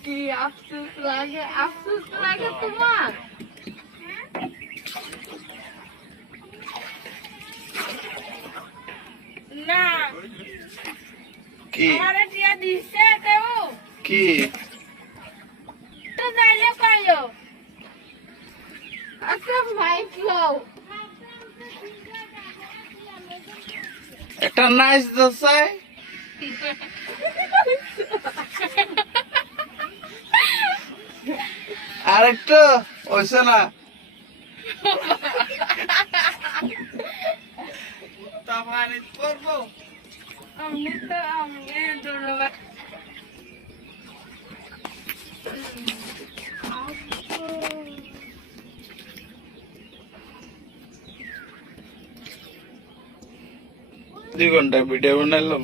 কি আফসোস লাগে তোমার না কি আমারে দিয়া দিছে কেউ কি তো যাইলে কইও আচ্ছা মাইক লও একটা নাইস দোসাই আরেকটা ওইসে না তামানি করবো আমি ধন্যবাদ দুই ঘন্টা ভিডিও বানাইলাম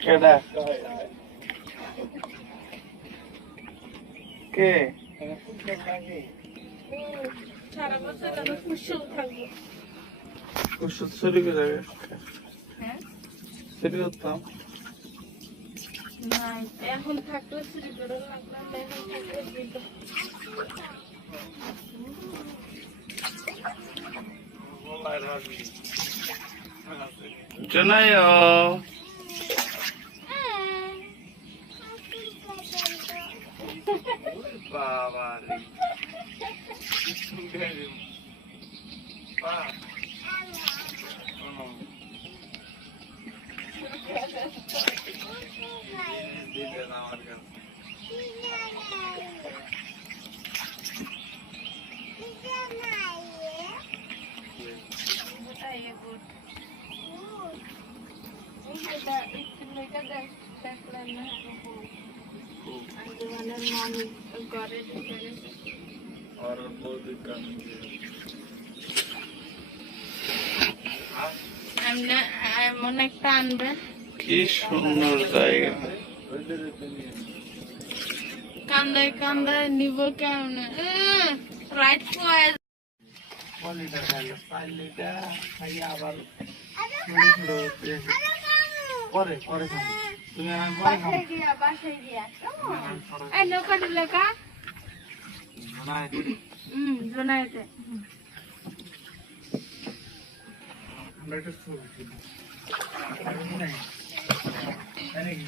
কেডা কে সারা বছর আমি কুশল থাকবো ওষুধ চুরি করে হ্যাঁ চুরি করতাম নাই এখন থাকলে চুরি করে লাগলাম এখন থাকলে দিত জনাই বাবা রে এটা আঞ্জুমানের মামি ঘরে ঢুকে গেছে। আর বৌদি কান এমন একটা আনবেন, কি সুন্দর জায়গা। কান্দায় কান্দায় নিব কেমন রাইট পলিটা খাইলে পাইলেটা খাইয়ে আবার পরে পরে খাবো। তুমি আর আমি পরে খাবো। বাসায় গিয়া এই নৌকা দিলে কা জোনাইতে আমরা একটা ছবি তুলি। নাই। তাই নাকি?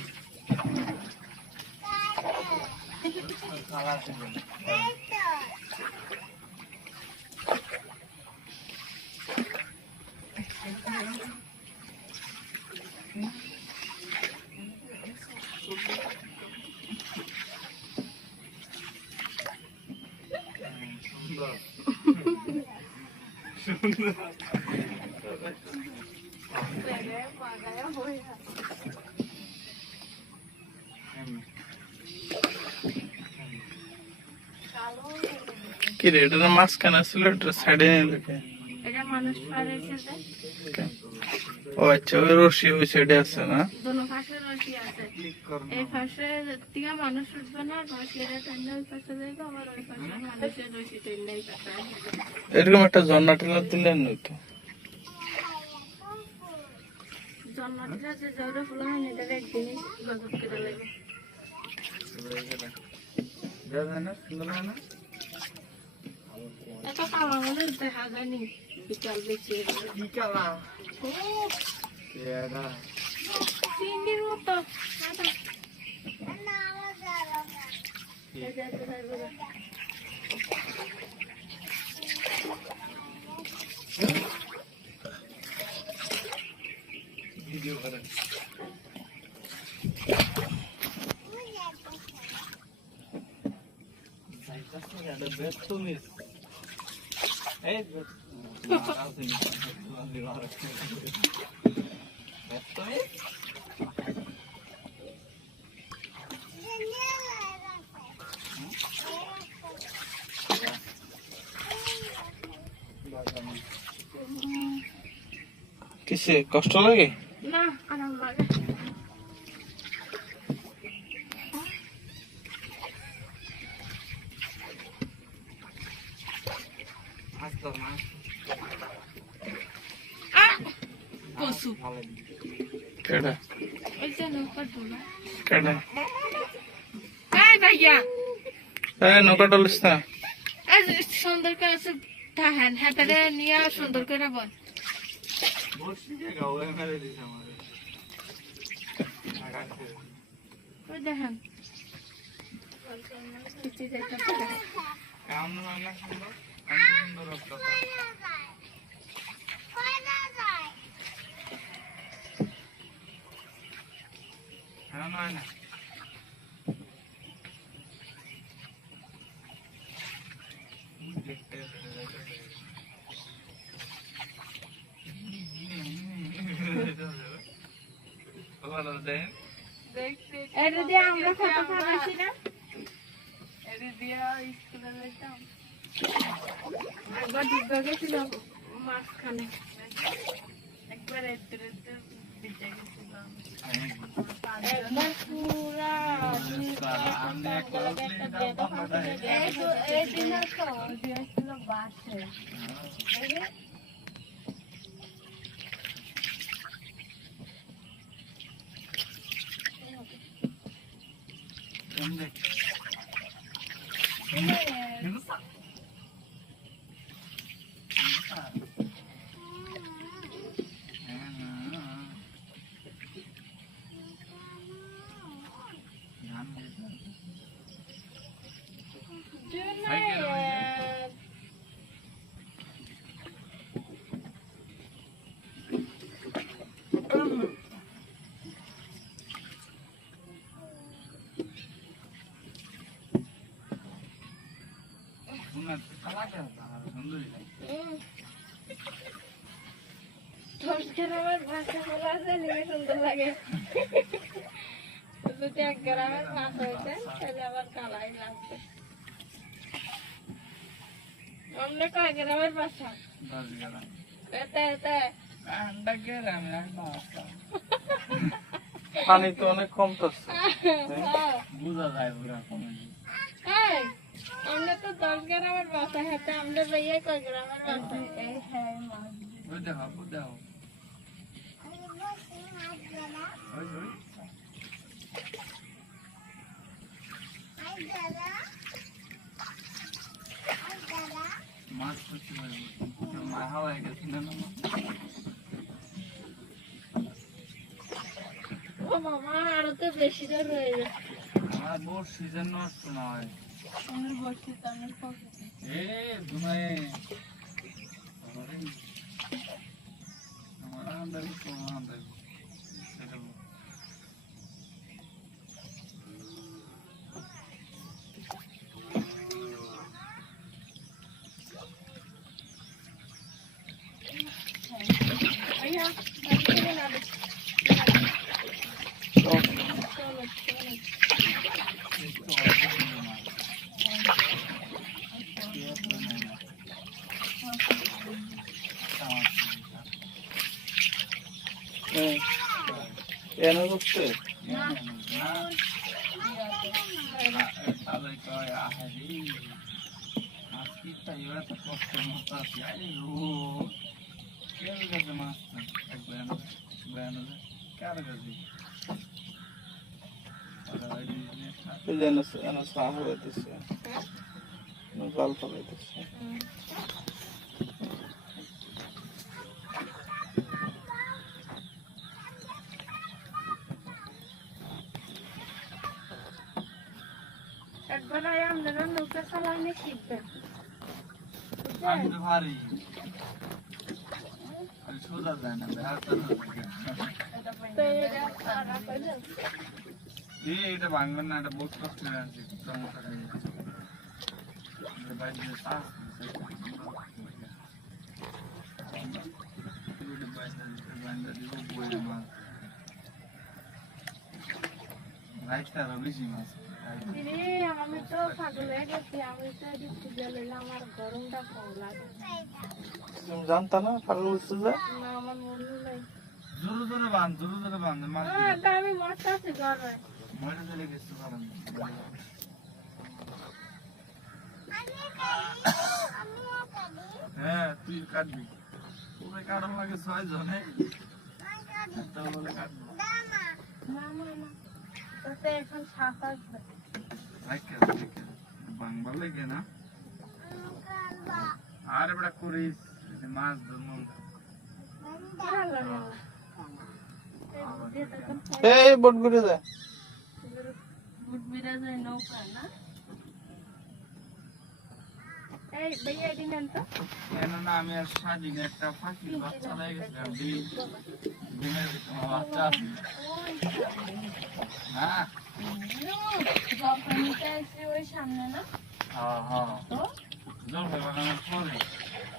খালা আছে বলে। কি রে এটা মাঝখানে ছিল, এটা সাইডে নিয়ে এটা মানুষ পারেছে যে ও আচ্ছা, ওই রশি ওই সাইডে আছে না? দোনো পাশে রশি আছে, এই পাশে থেকে মানুষ উঠবে না, রশি টেনে ওই পাশে যাইবে, আবার ওই পাশে মানুষের রশি টেনে এই পাশে আসবে। এরকম একটা ঝর্ণা টেলা দিলেন তো। জন্মটা যে জলে ফুল হয় না, এটা একদিনই গজব কেটে লাগবে। এত কালা মনে দেখা যায়নি, বিকাল বেশি চিংড়ির মতো ভিডিও করেন। ব্যস্ত মিস এই কিসে কষ্ট লাগে? না, আরাম লাগে। পশু কেডা ওই যে নৌকা ডোলা কেডা এই ভাইয়া এই নৌকা ডলিস না। এই যে সুন্দর করে আছে ধান হাতে নিয়ে সুন্দর করে বল ওই দেখেন কিছু দেখতে এটা দিয়ে আমরা ফটো পাঠাচ্ছি না, এটা দিয়ে স্কুলে যেতাম একবার ডুবে গেছিল মাঝখানে, একবার এতে ভিজে গেছিলাম একবার পুরা এই দিন তো দিয়েছিল বাসে আমার ভাষা বলা আছে সুন্দর লাগে যদি 1 গ্রামের মাছ হইতে তাহলে আবার কালাই লাগবে। আমরা কয় গ্রামের বাসা? 10 গ্রাম। এতে এতে আন্ডা গ্রাম লাগবে আচ্ছা। পানি তো অনেক কম থাকছে। বুঝা যায় পুরা কমে। এই আমরা তো 10 গ্রামের বাসা হাতে আমরা ভাইয়া কয় গ্রামের বাসা? এই হ্যাঁ মাছ। ওই দেখো ওই ওই মাছ করতে পারবো মা হাওয়া গেছে না না ও মামা আরো তো বেশি জন রয়ে যায়। আমার বোর সিজন নষ্ট না হয় আমার বসে তো আমার পকেটে। এ ঘুমায় আমার আন্দাজ তো আন্দাজ আইয়া চলো না চলো চলো এনে করছে এনে সাহ হয়ে দিচ্ছে জাল ফেলে দিচ্ছে একবার আমরা নৌকা চালানো শিখবেন আমি তো ভারী আমি সোজা যায় না এটা ভাঙবেন না এটা বহুত কষ্ট হয়ে আছে সমস্যা বাইরে শ্বাস বেশি মাছ আমি তো পাগল হয়ে গেছি আমি তো আমার গরমটা কম লাগে তুমি জানতা না পাগল হচ্ছে যে না আমার মনে নাই জোরে জোরে বাঁধ মাছ আমি মরতে আছি গরমে মরে চলে গেছে হ্যাঁ তুই কাটবি পুরো কাটার লাগে 6 জনে বলে কাটবো না না না তাতে এখন সাপ আসবে বাংলা লেগে না আর বড় করিস মাছ ধরম এই বট ঘুরে যায় নৌকা না এই ভাইয়া দিন তো কেন না আমি আর স্বাধীন একটা ফাঁকির বাচ্চা হয়ে গেছিলাম ডিমের ভিতরে বাচ্চা আছে হ্যাঁ ওই সামনে না হ্যাঁ হ্যাঁ জল বাগানের পরে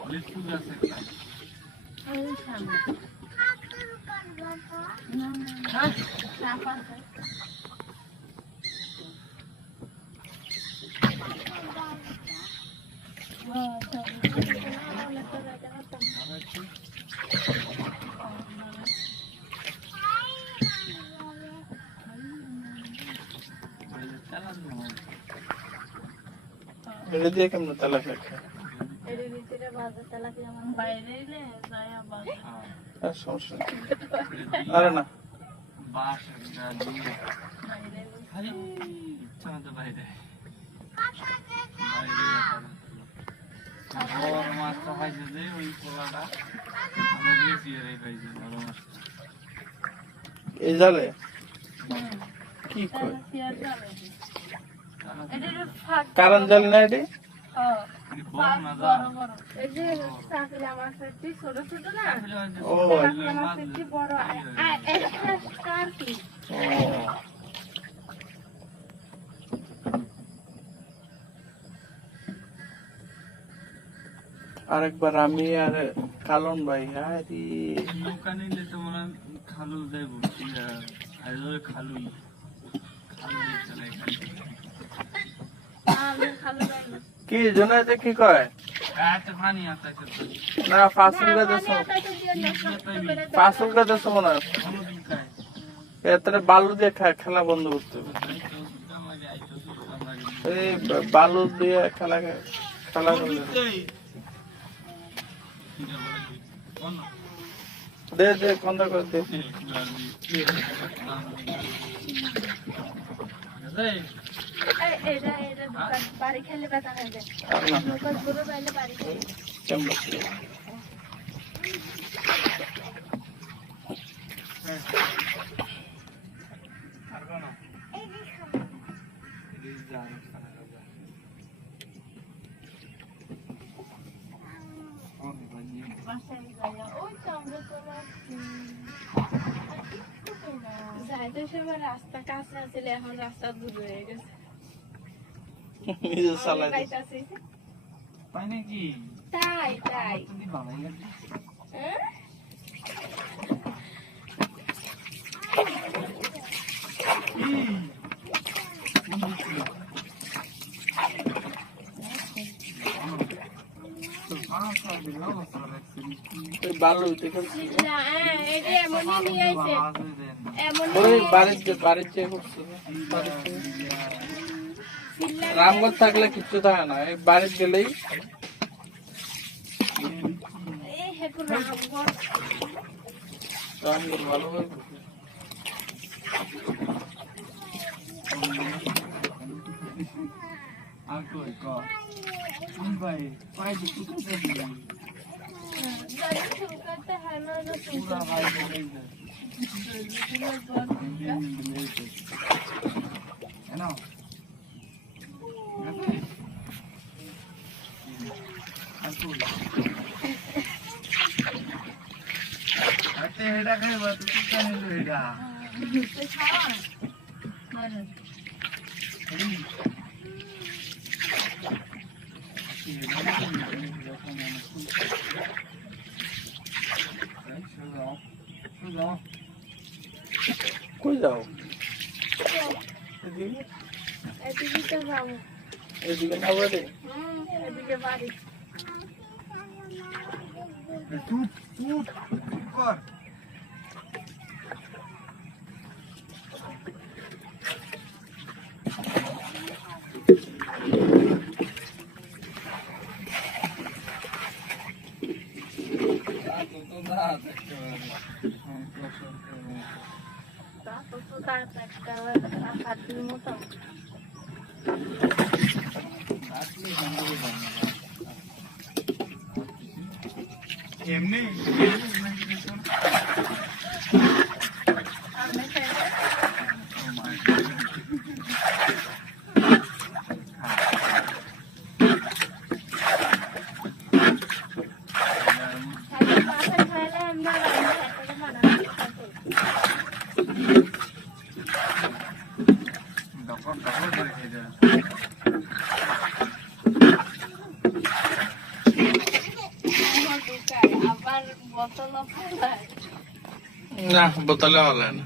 লিচু গাছ একটা ওই সামনে সাপ আছে এটা দিয়ে কেমন তালা খাচ্ছে সমস্যা নেই। আরে না বাস একটা দিয়ে খালি ইচ্ছা মতো বাইরে বড় মাছটা খাইছে যে ওই পোলাটা আমরা গেছি আর এই খাইছে বড় মাছ এই জালে কি কয় কারণ জাল না এটি বড় না যা এই যে চাকলা মাছ ছোট ছোট না ও চাকলা মাছ বড় একটা কার্পি আরেকবার আমি আর কালন ভাই আরে নৌকা নিলে তো মনে হয় খালু যাইব আর খালুই আমি খালো যাই না কি জোনাইতে কি কয় পানি আছে না ফাসুল গাছ ফাসুল গাছ মনে হয় এতে বালু দিয়ে খেলা বন্ধ করতে হবে এই বালু দিয়ে খেলা করলে দে দে বন্ধ করে দে এটা বাড়ি খেলে ব্যথা হয়ে যায় আর না পুরো বাইলে বাড়ি খেলে কেমন বাসায় যাই ওই তো আমরা যাইতে সময় রাস্তা কাছে আছিল এখন রাস্তা দূর হয়ে গেছে নিজে চালাই যাইতাছি তাই নাকি তাই তাই তুমি ভালোই লাগছে হ্যাঁ বালু দেখে না এটা এমনই নিয়ে আইছে এমনই ওই বাড়িতে করছে রামগঞ্জ থাকলে কিচ্ছু থাকে না এই বাড়িতে গেলেই এই হেপুর রামগঞ্জ রামগঞ্জ ভালো হয় আর কই ক ভাই পাই দিতে যাই শুকাতে হয় না না পুরা ভাই বলে এনো আতে এটা খাইবা তুই কি জানিস এটা তো খাওয়া মানে কই যাও এদিকে এদিকে তো যাবো এদিকে না বলে এদিকে বাড়ি চুপ চুপ কর তারপর তো তার একটা হাতির মতো এমনি আমি খাইলে আমরা ডকর ডকর করে খেয়ে যা আবার বোতল ফেলায় না বোতলে হলে না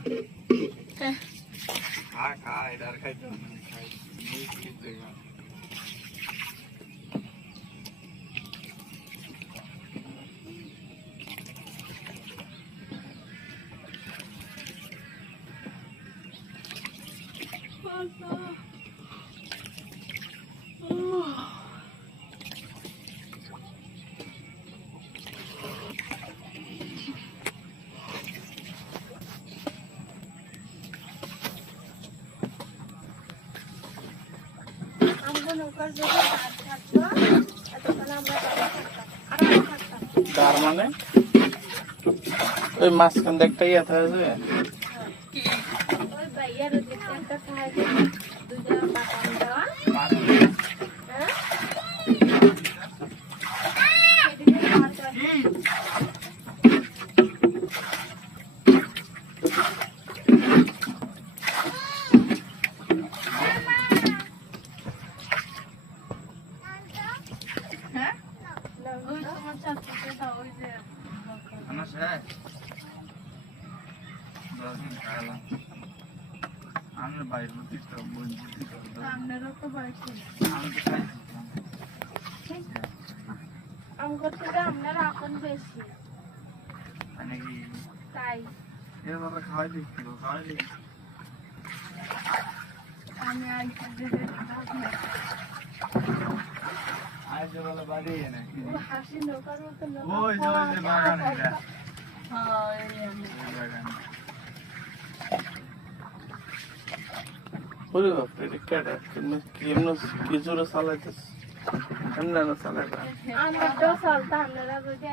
খা খা এটা আর খাইতে হবে না খাই আমরা নৌকার যদি থাকতো এতক্ষণ আমরা থাকতাম তার মানে ওই মাঝখান একটা ইয়ে থাকে ওই ভাইয়ার ওদিকে একটা থাকে দুজন বাগান দেওয়া হ্যাঁ এদিকে খাওয়া ওই তোমার চাচাকে দাও ওই যে খানা শেষ 10 দিন খাইলাম আমরা বাইরে দিতে বলছি আপনারও তো বাইক আমি তো খাইছি আমি করতে আপনারা এখন বেশি মানে কি তাই এভাবে খাওয়াই দিচ্ছি খাওয়াই দিচ্ছি আমি আজ আজ বেলা বাড়ি নাকি হাসি নৌকার মতো ওই যে বাগান এটা হ্যাঁ ওই বাগান ওরে বাপরে রে কেডা কেমন কি জোরে চালাইতেছে এমনি না চালাইবা আমরা তো চলতাম আপনারা যদি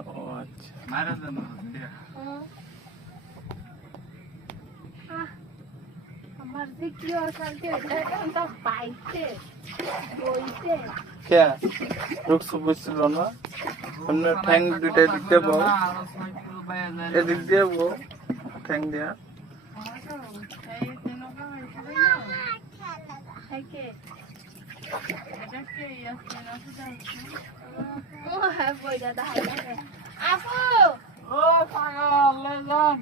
ও আচ্ছা মারা দেন আমার যে কি অশান্তি হয়েছে পাইছে বইছে কে রুকসু বুঝছিল না অন্য ঠ্যাং দুইটা এদিক দিয়ে বউ এদিক দিয়ে বউ ঠ্যাং দিয়া আপু ও পাগল লে যান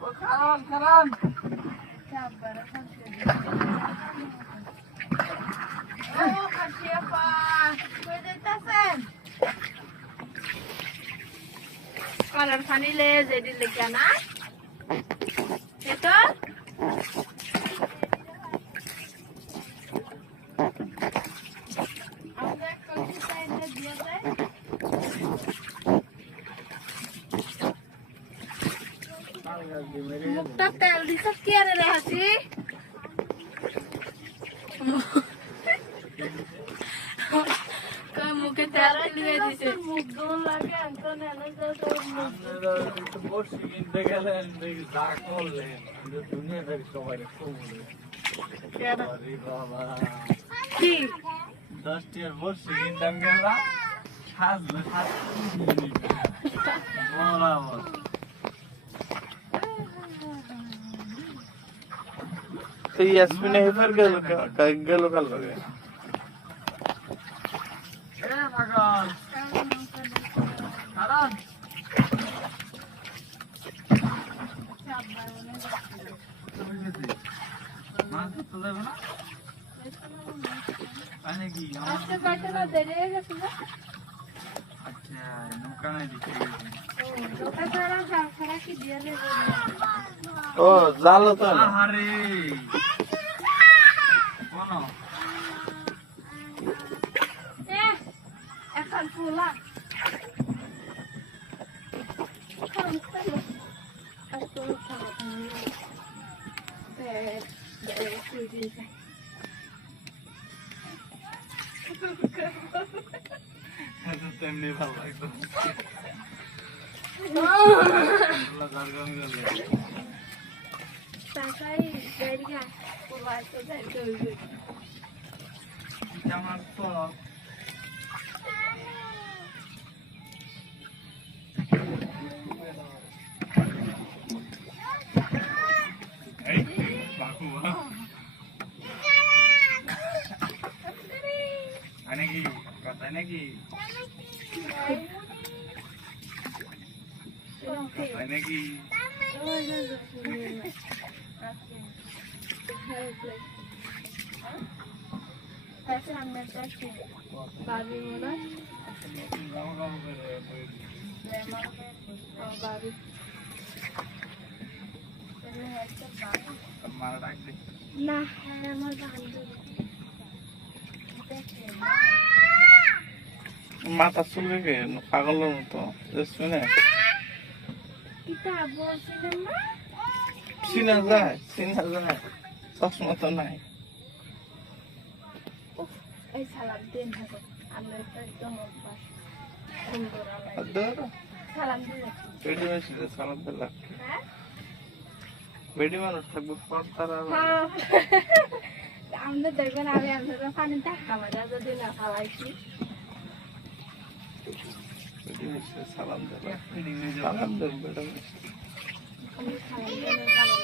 ও খারান খারান কালার পানি লে যেদি লেগে না এটা মুখটা তেল দিছ কি আরে রে হাসি মুখে তেল দিয়ে দিছে মুখ দোল লাগে আন্তন এনে তো একটু বসে কিনতে গেলেন দেখি যা করলেন দুনিয়াটার সবাই বাবা কি 10 টিয়ার বসে কিনতাম গেলাম সাজলে বরাবর সেই ইয়াসমিনে হেফার গেল কাল লাগে এ পাগল খারান তুমি গেছি মাছ তো যাবে না মানে কি আজকে বাটা না দেরে গেছে না আচ্ছা নৌকা নাই দিতে গেছি ওটা তারা জাফরা কি দিয়ে লে ও জালো তো না আহারে কোন এখন ফুলা তেমনি ভালো লাগতো তাকাই বেরিয়া ফুলা তো যাইতে হইবে আমার তো নাকি কথা নাকি নাকি বাবি মনে বাবি মারা ডাক দে না আমার বান্ধবী মাথা চুলকে গে পাগলের মতো শুনে কিতা বলছিলেন না চিনা যায় চশমা তো নাই এই সালাম দিন হবে আমরা তো একদম অভ্যাস সুন্দর সালাম দিন বেডি মেশিনে সালাম দিলাম হ্যাঁ বেডি মানুষ থাকবে পর তারা আমরা দেখবেন আমি আপনাদের পানি ধাক্কা মারা যদি না খাওয়াইছি বেডি মেশিনে সালাম দিলাম সালাম দেন বেডি মেশিনে আমি সালাম দিন ভালো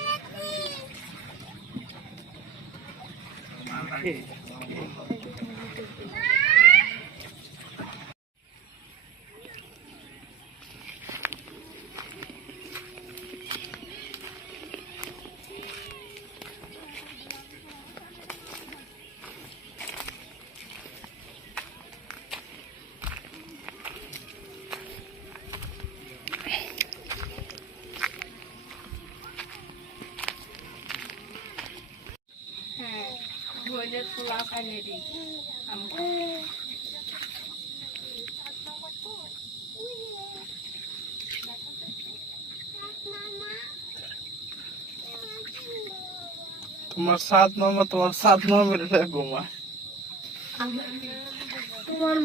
যে ফুলা খাইলে দি তোমার সাত মামের ঘুমা তোমার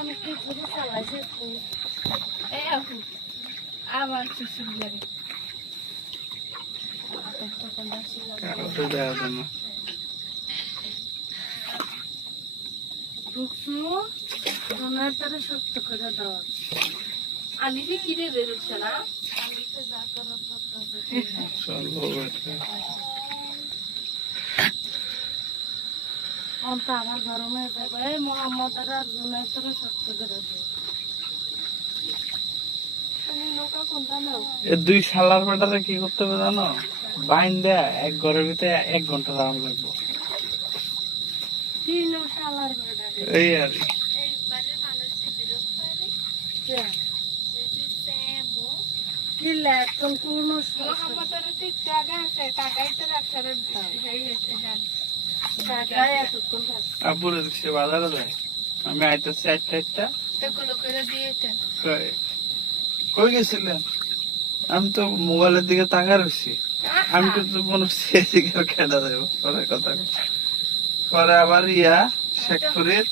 আমি কি ধরে চালাইছে এই আপু আবার কিছু লাগে শক্ত করে দাও আনিসে কি রে বেরোচ্ছে না আমার গরমে মোহাম্মদ আর জুনাই তোর শক্ত করে দাও তুমি নৌকা কোনটা নাও এই দুই শালার বেটারে কি করতে হবে জানো? বাইন দেয়া এক ঘরের ভিতরে 1 ঘন্টা দাম লাগবে। তিন শালার বেটা এই আর এই বাড়ির মানুষটি বিরক্ত হয় কিলা কোন কোন মোহাম্মদের ঠিক জায়গা আছে টাকাই তো রাখার এই হচ্ছে জান টাকা এত কোন আপুরে সে বাজারে যায়, আমি আইতেছি 8টা তো গুলো করে দিয়েছে কই গেছিলেন? আমি তো মোবাইলের দিকে তাকা রয়েছি, আমি কিন্তু মনে হচ্ছে এদিকে খেলা যাবো পরে কথা পরে আবার শেখপুরের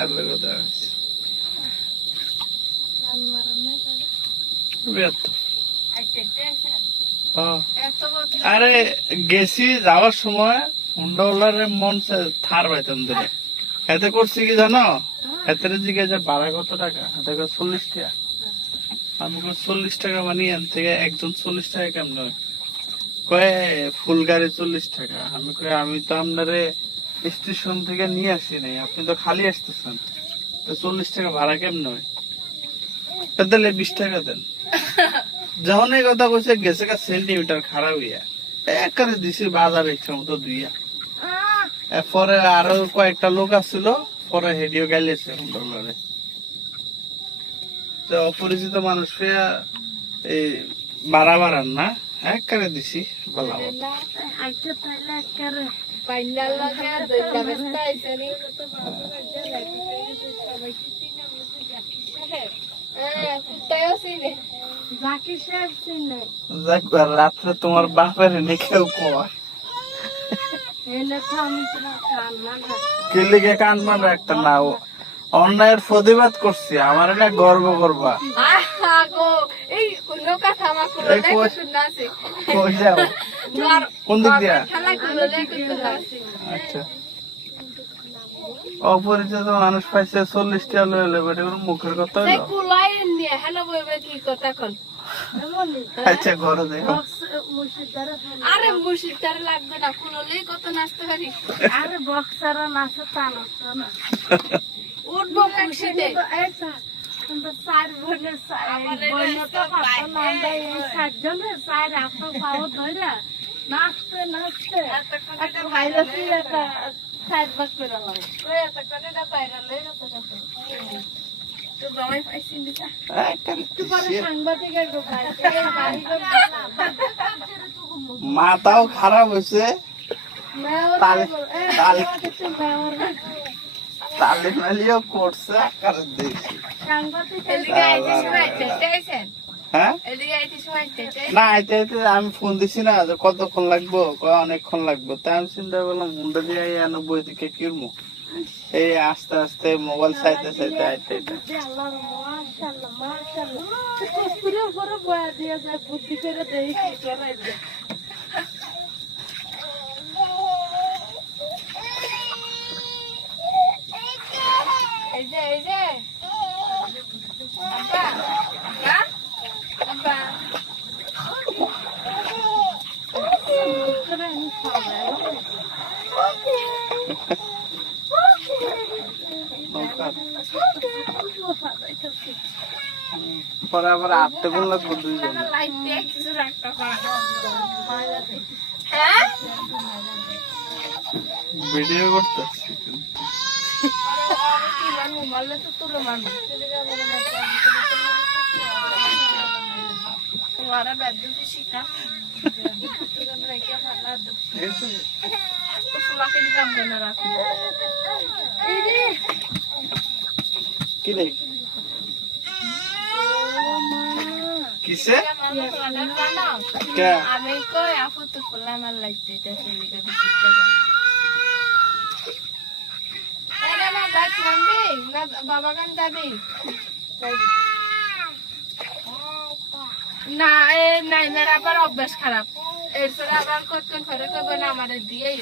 আর কথা হয়েছে আরে গেছি যাওয়ার সময় হুন্ডাওয়ালার মন থার পাইতাম দিলে এতে করছি কি জানো? এতে জিজ্ঞাসা যে ভাড়া কত টাকা? দেখো 40 টাকা। আমি 40 টাকা মানে এন থেকে একজন 40 টাকা কেমন হয়? কয়ে ফুল গাড়ি 40 টাকা। আমি কয়ে আমি তো আপনারে স্টেশন থেকে নিয়ে আসি নাই, আপনি তো খালি আসতেছেন, 40 টাকা ভাড়া কেমন হয়? তাহলে 20 টাকা দেন। যখন এই কথা কইছে গেছে কা সেন্টিমিটার খারাপ হইয়া একবারে দিছি বাজার ইচ্ছা মতো দুইয়া। পরে আরো কয়েকটা লোক আসছিল, পরে হেডিও গাইলেছে হুন্ডারে। তো অপরিচিত মানুষ হইয়া এই বাড়া বাড়ান না একবারে দিছি বলা রাত্রে তোমার বাপের এনে কেউ কয় কিলিকে কানমান রাখতে না, অন্যায়ের প্রতিবাদ করছি, আমার এটা গর্ব করবা। কোন দিক দিয়া? আচ্ছা অপরিচিত মানুষ পাইছে 40 টাকা লইলে মুখের কথা আচ্ছা ঘরে দেখ। আরে মুর্শিদার লাগবে না, কোনলেই কত নাচতে পারি। আরে বক্সারা নাচে তা নাচতো না, উঠবো মুর্শিদে। চার বোনের সাতজনের চার এত পাওয়া ধরে নাচতে নাচতে ভাইরাসি একটা সাইড বাস করে মাথাও খারাপ হয়েছে, তালে মালিও করছে না। আইতে আইতে আমি ফোন দিছি না যে কতক্ষণ লাগবো, অনেকক্ষণ লাগবো, তাই আমি চিন্তা করলাম মুন্ডা দিয়ে 90 দিকে কিরমু, এই আস্তে আস্তে মোবাইল চাইতে চাইতে আইতে বুদ্ধি করে দেখি এই যে পরে আবার আটটা গুণ লাগবো দুইজন। ভিডিও করতেছি তোমারা বেদুতি শিখা তোরা রেখে ভালো দুঃখী তো ফুলাকে দিলাম কেন রাখি এই রে কি রে কিসে কে আমি কই আপু তো ফুলা আমার লাগতে এটা সেদিকে শিখতে যাও এটা না গাছ নামবি না বাবা গান যাবি না এ নাই মেরা আবার অভ্যাস খারাপ এরপরে আবার কতক্ষণ পরে করবে না আমাদের দিয়েই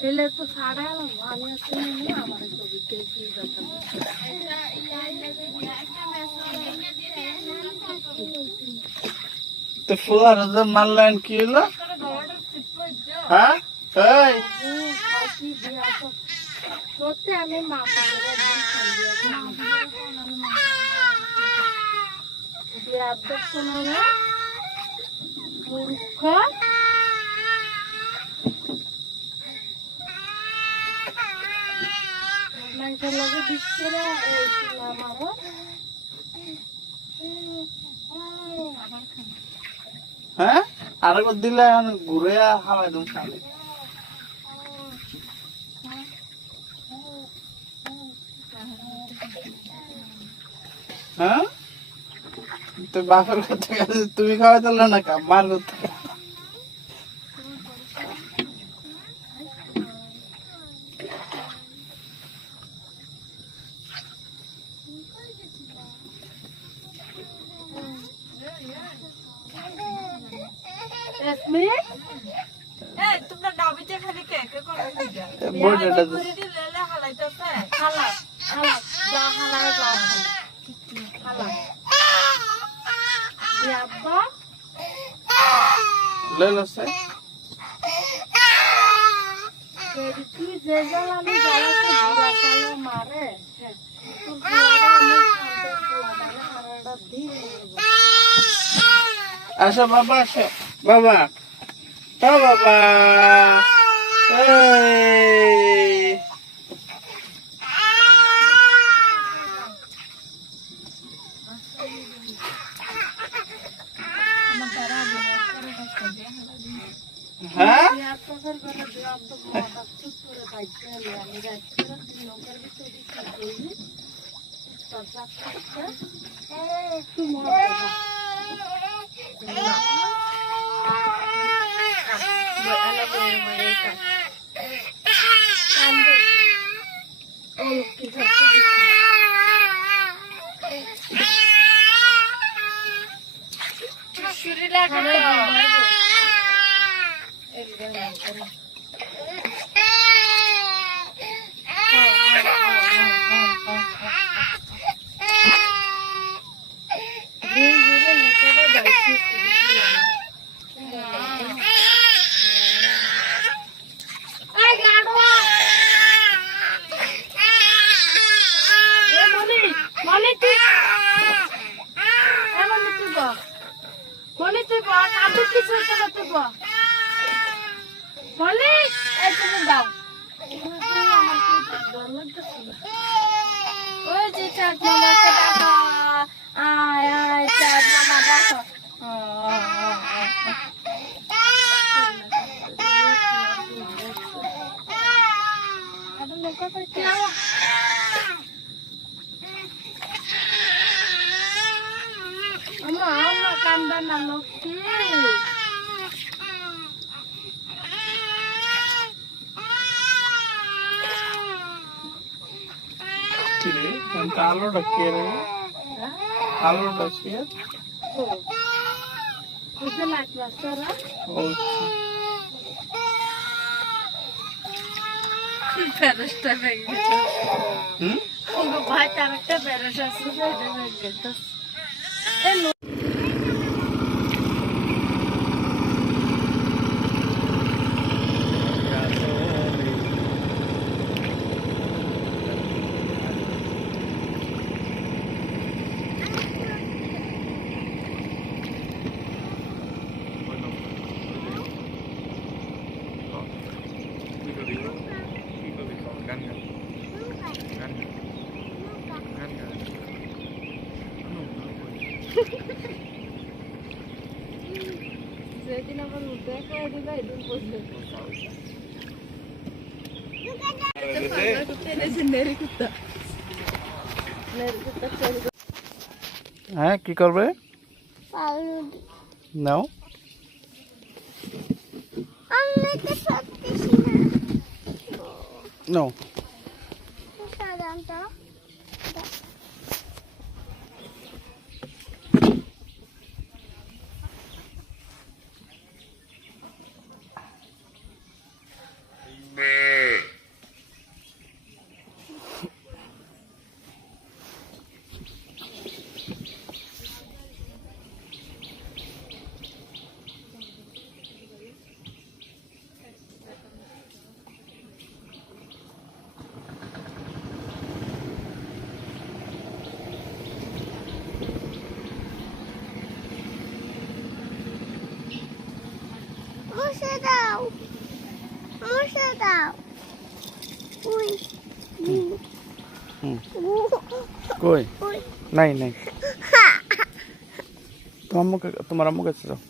পেলে তো সারা আমি আসলে না আমাদের ছবি দেখি তো ফুলার মারলেন কি হলো হ্যাঁ এই সত্যি আমি মা মূর্খ মানুষের লগে বিস্তারে আমারও হ্যাঁ আর দিলে ঘুরে হাওয়াই দুম খাবে হ্যাঁ তো বাপের কথা তুমি খাওয়াই তাহলে না কা মার করতে তোমরা ডাবিতে খালি কে কে করে দিবা বড়টা করে দিলে হালাইতেছে হালা হালা যা হালাই যা হালা ইয়াবা লেলছে তুই যে জ্বালানি জ্বালাতে বুড়া কালো মারে তোর বুড়াটা আমি শান্ত বুড়াটা মারাটা দিয়ে আসো বাবা আসো বাবা ও বাবা এই হ্যাঁ কান্দা না লক্ষ্মী আলোটা কে রে আলোটা কে বুঝতে লাগলো তোরা প্যারেসটা ভেঙে গেছে ভাই তার একটা প্যারেস আছে ভেঙে গেছে যেদিন আবার মুখে করে দিবা এদিন বসবে হ্যাঁ কি করবে নাও নাও মুছে দাও উই কই নাই নাই তোমার আম্মু কাছে যাও